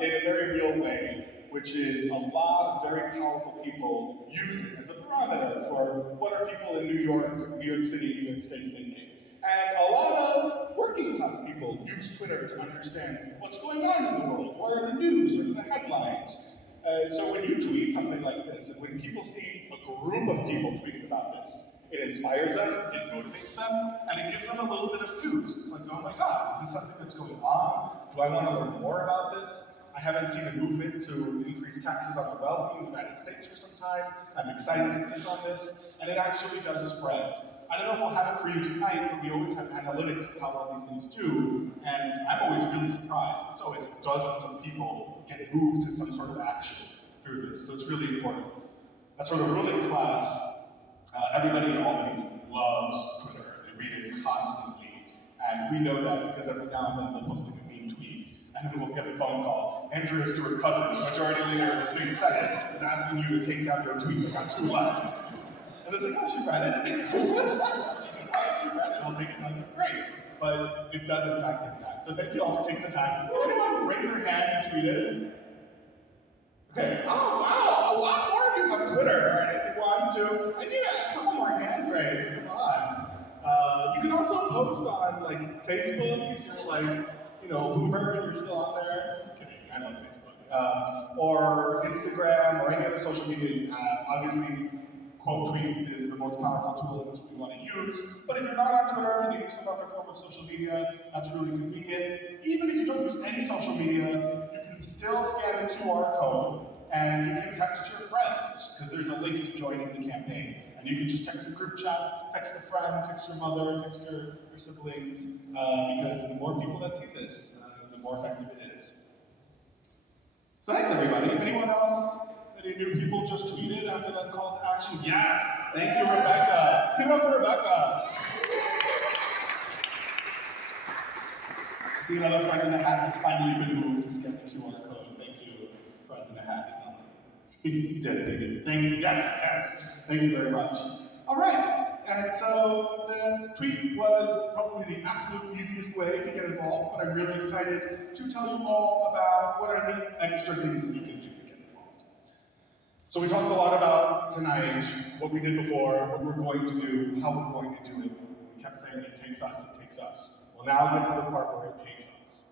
in a very real way, which is a lot of very powerful people use it as a barometer for what are people in New York City, New York State thinking. And a lot of working class people use Twitter to understand what's going on in the world. What are the news? What are the headlines? So when you tweet something like this, and when people see a group of people tweeting about this, it inspires them, it motivates them, and it gives them a little bit of news. It's like, oh my God, is this something that's going on? Do I want to learn more about this? I haven't seen a movement to increase taxes on the wealthy in the United States for some time. I'm excited to click on this, and it actually does spread. I don't know if we'll have it for you tonight, but we always have analytics of how well these things do, and I'm always really surprised. It's always dozens of people get moved to some sort of action through this, so it's really important. As for the ruling class, everybody in Albany loves Twitter. They read it constantly, and we know that because every now and then they'll post like a mean tweet, and then we'll get a phone call. Andrea Stewart Cousins, Majority Leader of the State Senate, is asking you to take down your tweet that got 2 likes. And it's like, oh, she read it. She read it, I'll take it down, that's great. But it does in fact impact. So thank you all for taking the time. Can anyone raise their hand and tweet it? Okay, oh wow, a lot more of you have Twitter. All right, I see 1, 2, I need a couple more hands raised, come on. You can also post on like Facebook if you're like, you know, boomer and you're still on there. I'm kidding, I love Facebook. Or Instagram or any other social media app. Obviously, quote tweet is the most powerful tool that's what we want to use. But if you're not on Twitter and you use some other form of social media, that's really convenient. Even if you don't use any social media, you can still scan the QR code and you can text your friends, because there's a link to joining the campaign. And you can just text the group chat, text a friend, text your mother, text your siblings, because the more people that see this, the more effective it is. So thanks everybody. Anyone else? Any new people just tweeted after that call to action? Yes! Thank you, Rebecca. Give it up for Rebecca. See, another friend in the hat has finally been moved to scan the QR code. Thank you, friend in the hat. He's not he did it, he did it. Thank you, yes. Thank you very much. All right, and so the tweet was probably the absolute easiest way to get involved, but I'm really excited to tell you all about what are the extra things that you can do to get involved. So we talked a lot about tonight, what we did before, what we're going to do, how we're going to do it. We kept saying it takes us, it takes us. Well, now it gets to the part where it takes us.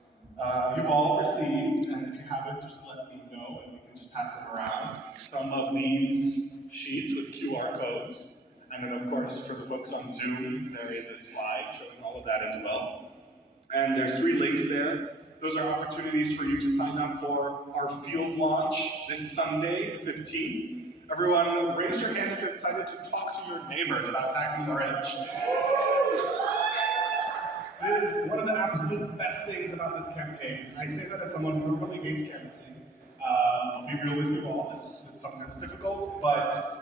You've all received, and if you haven't, just let me know, and we can just pass them around, some of these sheets with QR codes. And then, of course, for the folks on Zoom, there is a slide showing all of that as well. And there's 3 links there. Those are opportunities for you to sign up for our field launch this Sunday, the 15th. Everyone, raise your hand if you're excited to talk to your neighbors about taxing the rich. It is one of the absolute best things about this campaign. I say that as someone who normally hates canvassing. I'll be real with you all, it's sometimes difficult, but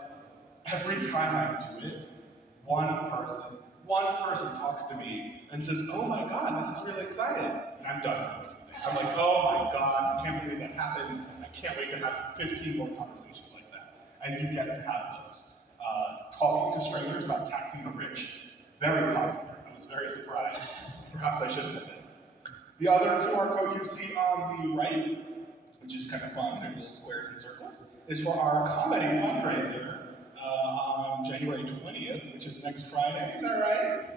every time I do it, one person talks to me and says, oh my God, this is really exciting. And I'm done for this thing. I'm like, oh my God, I can't believe that happened. I can't wait to have 15 more conversations like that. And you get to have those. Talking to strangers about taxing the rich, very popular. I was very surprised. Perhaps I shouldn't have been. The other QR code you see on the right, which is kind of fun, there's little squares and circles, is for our comedy fundraiser on January 20th, which is next Friday. Is that right?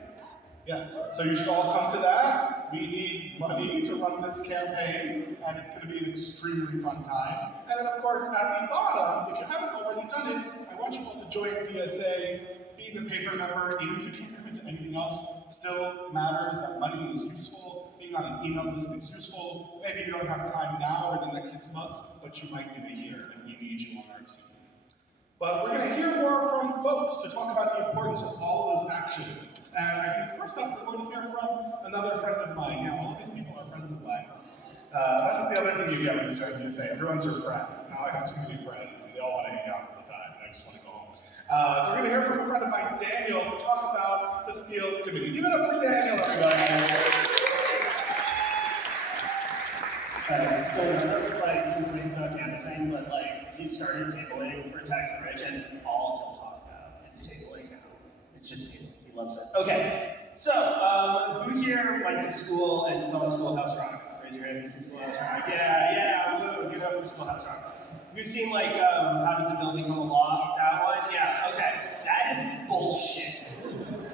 Yes. So you should all come to that. We need money to run this campaign, and it's going to be an extremely fun time. And then, of course, at the bottom, if you haven't already done it, I want you all to join DSA, being a paper member, even if you can't commit to anything else, still matters. That money is useful. Being on an email list is useful. Maybe you don't have time now or the next 6 months, but you might in a year, and we need you on our team. But we're going to hear more from folks to talk about the importance of all of those actions. And I think first up, we're going to hear from another friend of mine. Yeah, all of these people are friends of mine. That's the other thing you get when you join DSA. Everyone's your friend. Now I have too many friends, and they all want to hang So we're going to hear from a friend of mine, Daniel, to talk about the field committee. Give it up for Daniel, everybody. So none of like complaints about canvassing, but like he started tabling for Tax the Rich, and all he'll talk about is tabling now. It's just tabling. He loves it. Okay, so who here went to school and saw Schoolhouse Rock? Raise your hand if you see Schoolhouse Rock. Yeah, woo, give it up for Schoolhouse Rock. You've seen like How Does a Bill Become a Law? That one? Yeah, okay. That is bullshit.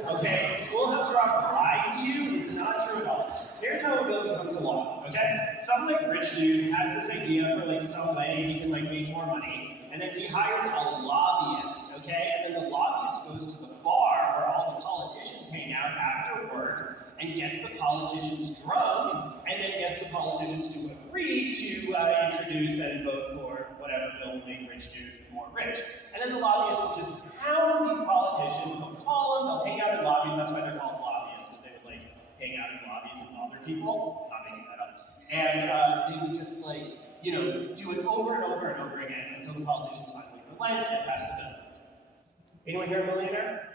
Okay, Schoolhouse Rock lied to you, it's not true at all. Here's how a bill becomes a law, okay? Some like rich dude has this idea for like some way he can like make more money, and then he hires a lobbyist, okay? And then the lobbyist goes to the bar where all the politicians hang out after work and gets the politicians drunk, and then gets the politicians to agree to introduce and vote for whatever bill will make rich dude more rich. And then the lobbyists will just hound these politicians, they'll call them, they'll hang out in lobbies, that's why they're called lobbyists, because they would like hang out in lobbies and bother people. I'm not making that up. And they would just like, you know, do it over and over and over again until the politicians finally relent and pass the bill. Anyone here a millionaire?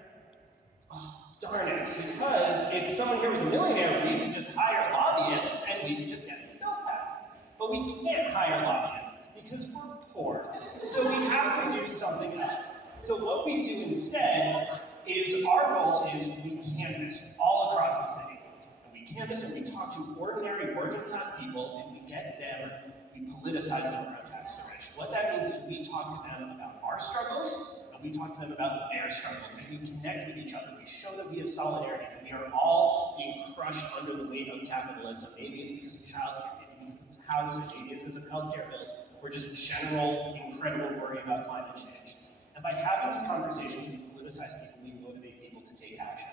Oh, darn it. Because if someone here was a millionaire, we could just hire lobbyists and we could just get these bills passed. But we can't hire lobbyists because we're poor. So we have to do something else. So what we do instead is our goal is we canvass all across the city. And we canvass and we talk to ordinary working class people and we get them, we politicize them around Tax the Rich. What that means is we talk to them about our struggles, and we talk to them about their struggles, and we connect with each other. We show that we have solidarity, that we are all being crushed under the weight of capitalism. Maybe it's because of childcare, maybe because it's housing, maybe it's because of healthcare bills, or just general incredible worry about climate change. And by having these conversations, we politicize people, we motivate people to take action.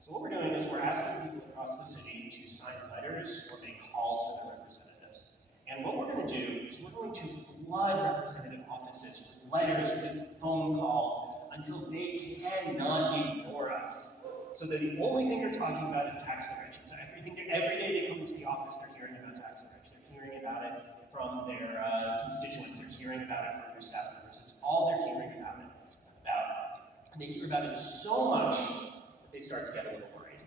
So what we're doing is we're asking people across the city to sign letters or make calls to their representatives. And what we're going to do is we're going to flood representative offices with letters, with phone calls, until they cannot ignore us. So that the only thing they're talking about is Tax the Rich. So every day they come into the office, they're hearing about Tax the Rich. They're hearing about it from their constituents. They're hearing about it from their staff members. It's all they're hearing about it. And they hear about it so much that they start to get a little worried.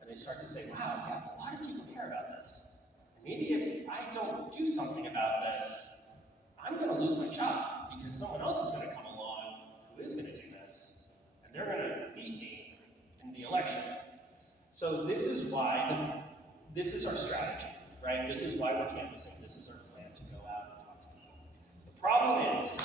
And they start to say, wow, yeah, a lot of people care about this. Maybe if I don't do something about this, I'm going to lose my job because someone else is going to come along who is going to do this, and they're going to beat me in the election. So this is why, this is our strategy, right? This is why we're canvassing. This is our plan to go out and talk to people. The problem is,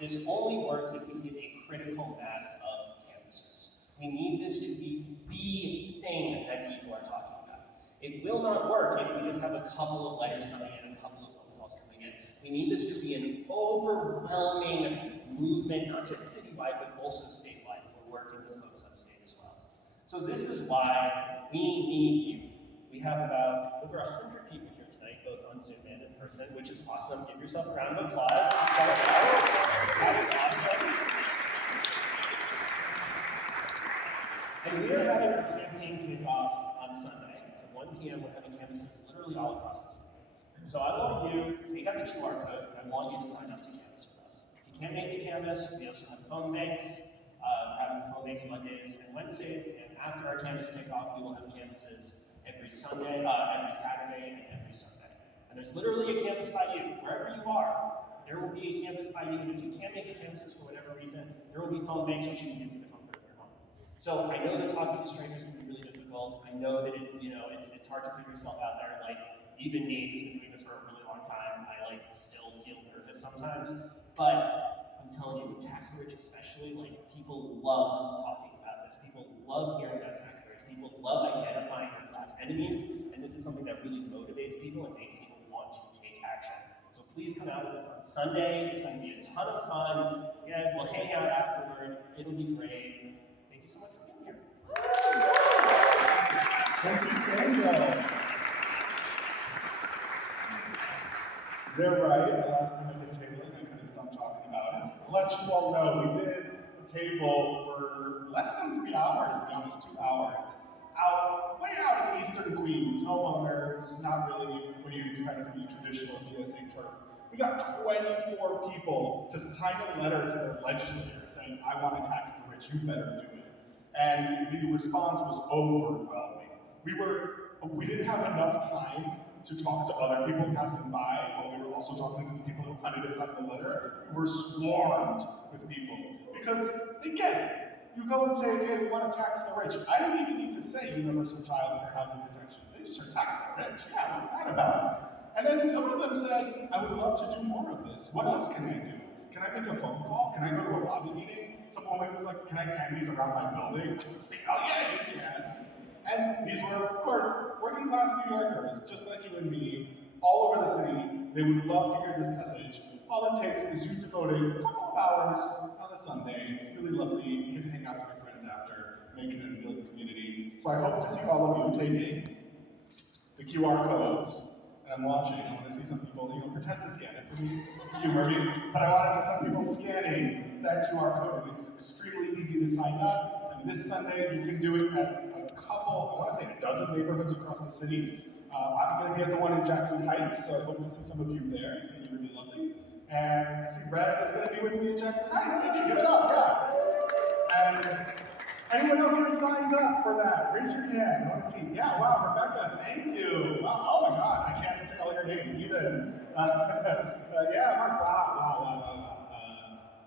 this only works if we get a critical mass of canvassers. We need this to be the thing that people are talking about. It will not work if we just have a couple of letters coming in, a couple of phone calls coming in. We need this to be an overwhelming movement, not just citywide, but also statewide. We're working with folks upstate as well. So this is why we need you. We have about over 100 people here tonight, both on Zoom and in person, which is awesome. Give yourself a round of applause. That is awesome. And we are having our campaign kickoff on Sunday. At 1 p.m. we're having canvassers literally all across the city. So I want you to take out the QR code, and I want you to sign up to canvass with us. If you can't make the canvass, we also have phone banks. We're having phone banks Mondays and Wednesdays, and after our canvass kickoff, we will have canvasses every Saturday, and every Sunday. And there's literally a canvas by you, wherever you are. There will be a canvas by you, and if you can't make the canvases for whatever reason, there will be phone banks which you can do for the comfort of your home. So I know that talking to strangers can be really difficult. I know that it's hard to put yourself out there. Like even me, who's been doing this for a really long time, I like still feel nervous sometimes. But I'm telling you, with Tax the Rich especially, like people love talking about this. People love hearing about Tax the Rich. People love identifying their class enemies, and this is something that really motivates people and makes people want to take action. So please come out with us on Sunday. It's going to be a ton of fun. Again, we'll hang out afterward. It'll be great. Thank you so much for being here. Thank you, Daniel. They're right. The last time I did tabling, I couldn't stop talking about it. I'll let you all know, we did a table for less than 3 hours, to be honest, 2 hours. Way out in Eastern Queens, homeowners, not really what you'd expect to be traditional PSA turf. We got 24 people to sign a letter to their legislator saying, I want to tax the rich, you better do it. And the response was overwhelming. We didn't have enough time to talk to other people passing by while we were also talking to the people who wanted to sign the letter. We were swarmed with people because they get it. You go and say, hey, we want to tax the rich. I don't even need to say universal child care housing protection. They just are tax the rich. Yeah, what's that about? And then some of them said, I would love to do more of this. What else can I do? Can I make a phone call? Can I go to a lobby meeting? Some woman was like, can I hand these around my building? I was like, oh yeah, you can. And these were, of course, working class New Yorkers, just like you and me, all over the city. They would love to hear this message. All it takes is you devoting a couple of hours on a Sunday. It's really lovely. You get to hang out with your friends after, make it and build the community. So I hope to see all of you taking the QR codes. And I'm watching. I want to see some people, pretend to scan it for me, humor me. But I want to see some people scanning that QR code. It's extremely easy to sign up. And this Sunday, you can do it at a couple, I want to say a dozen neighborhoods across the city. I'm going to be at the one in Jackson Heights, so I hope to see some of you there. It's going to be really lovely. And I see Red is going to be with me in Jackson Heights. Thank you. Give it up, yeah. And anyone else who signed up for that? Raise your hand. I want to see. Yeah, wow, Rebecca, thank you. Wow, oh my God, I can't say all your names even. Yeah, Mark, wow.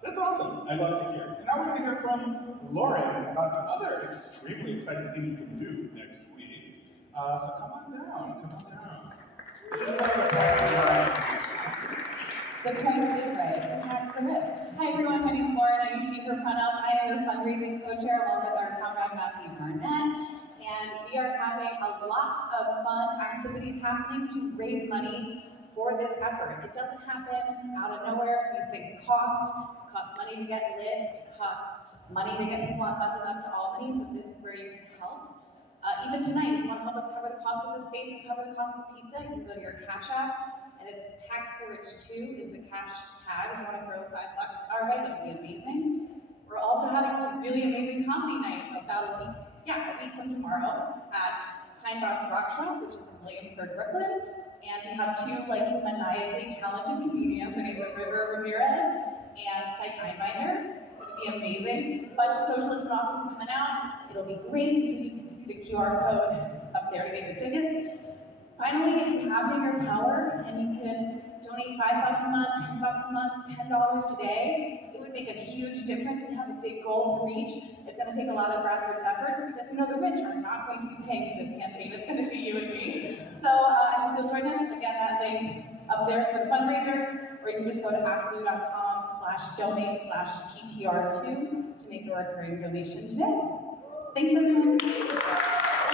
That's awesome. I love to hear. And now we're going to hear from Lauren about the other extremely exciting thing you can do next week. So come on down. This is one of the prices right. The price is right to tax the rich. Hi everyone, my name is Lauren. I use she, her pronouns. I am your fundraising co-chair along with our comrade Matthew Barnett. And we are having a lot of fun activities happening to raise money for this effort. It doesn't happen out of nowhere. These things cost. It costs money to get lit. It costs money to get people on buses up to Albany. So this is where you can help. Even tonight, if you want to help us cover the cost of the space and cover the cost of the pizza, you can go to your Cash App. And it's Tax the Rich 2 is the cash tag. If you want to throw $5 our way, that would be amazing. We're also having this really amazing comedy night about a week from tomorrow at Pine Box Rock Shop, which is in Williamsburg, Brooklyn. And we have two maniacally talented comedians. Their names are River Ramirez and Spike Einbinder. It'll be amazing. A bunch of socialists in office are coming out. It'll be great. So you can see the QR code up there to get your tickets. Finally, if you have it in your power and you can donate $5 a month, $10 a month, $10 today, it would make a huge difference. We have a big goal to reach. It's going to take a lot of grassroots efforts because the rich are not going to be paying for this campaign. It's going to be you and me. So I hope you'll join us. Again, that link up there for the fundraiser, or you can just go to actblue.com/donate/TTR2 to make a recurring donation today. Thanks everyone.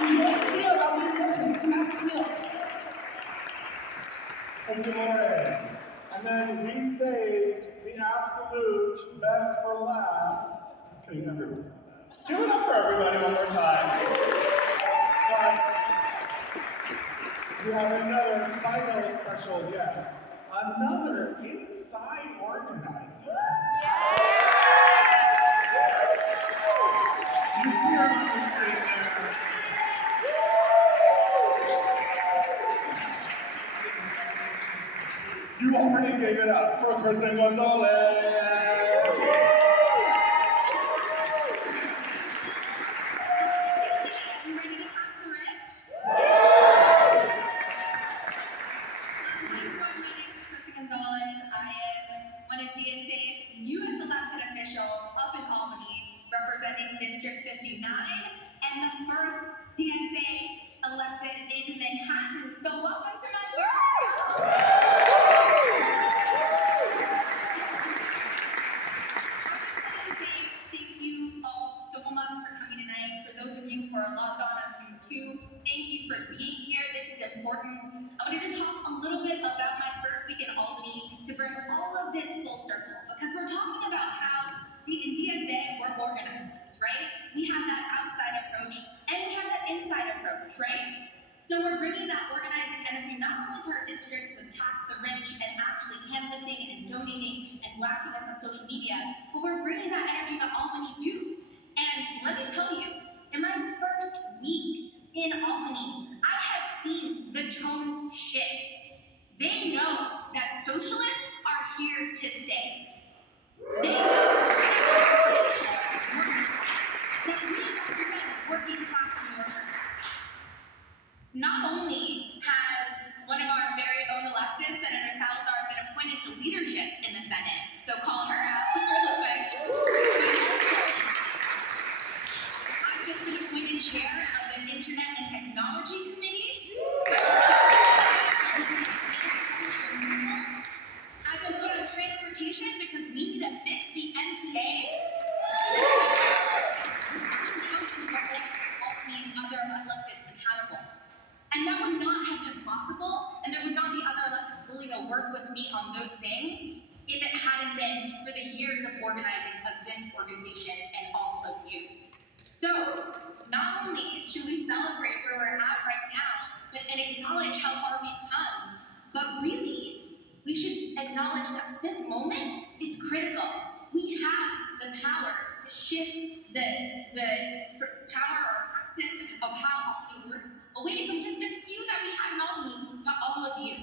Enjoy the field. I'll be in touch with you. Come out to the field. Thank you, Lauren. And then we saved the absolute best for last. Okay, everyone. Give it up for everybody one more time. But we have another final special guest, another inside organizer. You see her on the screen there. You already gave it up for Kristen Gonzalez. You ready to tax the rich? My name is Kristen Gonzalez. I am one of DSA's newest elected officials up in Albany, representing District 59, and the first DSA elected in Manhattan. So welcome to my world! Thank you all so much for coming tonight. For those of you who are logged on Zoom too, thank you for being here. This is important. I wanted to talk a little bit about my first week in Albany to bring all of this full circle, because we're talking about how in DSA we're organizers, right? We have that outside approach and we have that inside approach, right? So we're bringing that organizing energy not only to our districts with Tax the Rich and actually canvassing and donating and blasting us on social media, but we're bringing that energy to Albany too. And let me tell you, in my first week in Albany, I have seen the tone shift. They know that socialists are here to stay. They that we represent working class New Yorkers. Not only has one of our very own elected, Senator Salazar, been appointed to leadership in the Senate, so call her out real quick. I've just been appointed chair of the Internet and Technology Committee. I've been put on transportation because we need to fix the NTA. All these other electeds accountable. And that would not have been possible, and there would not be other electeds willing to work with me on those things if it hadn't been for the years of organizing of this organization and all of you. So, not only should we celebrate where we're at right now, and acknowledge how far we've come, but really, we should acknowledge that this moment is critical. We have the power to shift the power or access of how it works away from just a few that we have in Albany to all of you.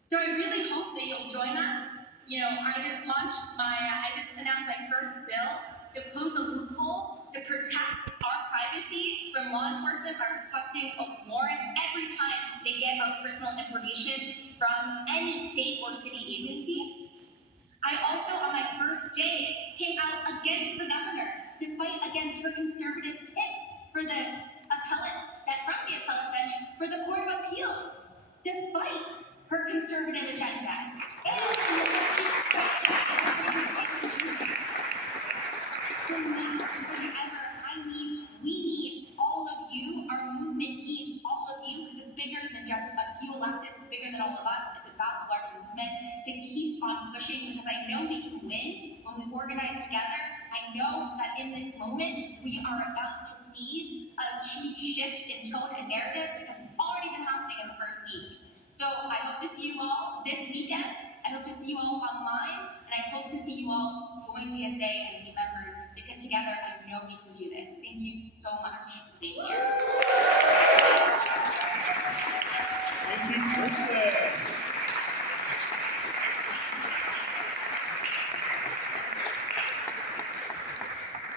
So I really hope that you'll join us. You know, I just announced my first bill to close a loophole to protect our privacy from law enforcement by requesting a warrant every time they get our personal information from any state or city agency. I also, on my first day, came out against the governor to fight against her conservative pick for the from the appellate bench for the Court of Appeals to fight her conservative agenda. We need all of you. Our movement needs all of you because it's bigger than just a few elected. It's bigger than all of us. It's about our movement to keep on pushing because I know we can win when we organize together. I know that in this moment we are about to see a huge shift in tone and narrative because it's already been happening in the first week. So I hope to see you all this weekend. I hope to see you all online, and I hope to see you all join DSA and be members because together I know we can do this. Thank you so much for being here. Thank you, Kristen.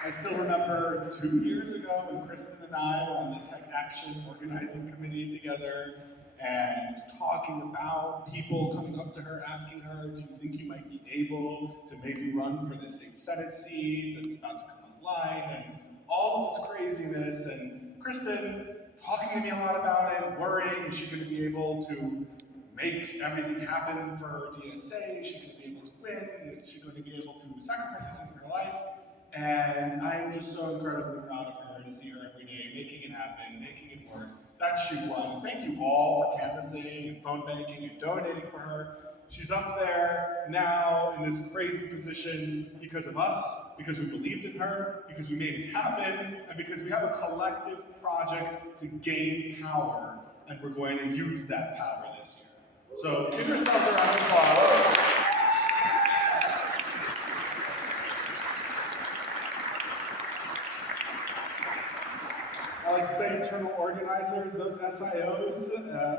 I still remember 2 years ago when Kristen and I were on the Tech Action Organizing Committee together and talking about people coming up to her, asking her, do you think you might be able to maybe run for the state Senate seat that's about to come online, and all of this craziness, and Kristen talking to me a lot about it, worrying, is she going to be able to make everything happen for DSA? Is she going to be able to win? Is she going to be able to sacrifice things in her life? And I am just so incredibly proud of her to see her every day, making it happen, making it work. That she won. Thank you all for canvassing and phone banking and donating for her. She's up there now in this crazy position because of us, because we believed in her, because we made it happen, and because we have a collective project to gain power, and we're going to use that power this year. So give yourselves a round of applause. I like to say internal organizers, those SIOs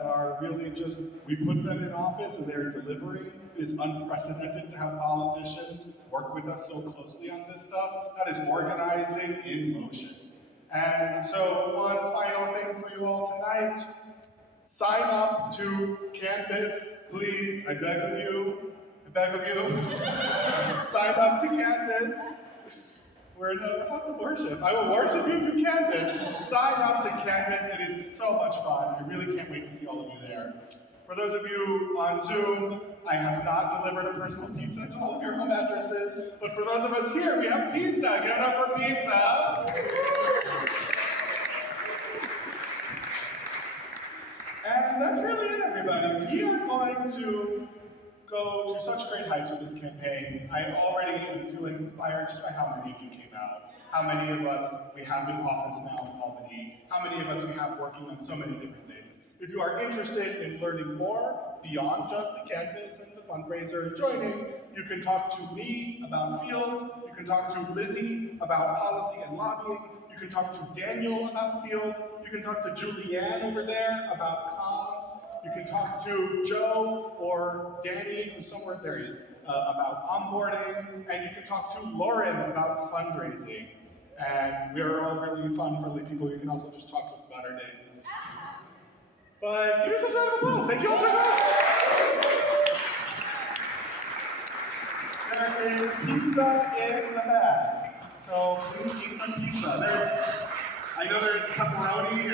are really just, we put them in office and they're delivering. It is unprecedented to have politicians work with us so closely on this stuff. That is organizing in motion. And so one final thing for you all tonight, sign up to Canvass, please, I beg of you. Sign up to Canvass. We're in a house of worship. I will worship you through Canvass. Sign up to Canvass. It is so much fun. I really can't wait to see all of you there. For those of you on Zoom, I have not delivered a personal pizza to all of your home addresses, but for those of us here, we have pizza. Give it up for pizza. And that's really it, everybody. We are going to go to such great heights with this campaign. I already am feeling inspired just by how many of you came out, how many of us we have in office now in Albany, how many of us we have working on so many different things. If you are interested in learning more beyond just the Canvass and the fundraiser and joining, you can talk to me about Field, you can talk to Lizzie about policy and lobbying, you can talk to Daniel about Field, you can talk to Julianne over there about comms, You can talk to Joe or Danny, who's somewhere, there he is, about onboarding, and you can talk to Lauren about fundraising. And we are all really fun, friendly people. You can also just talk to us about our day. But give yourselves a round of applause. Thank you all so much. There is pizza in the back, so please eat some pizza. I know there's pepperoni and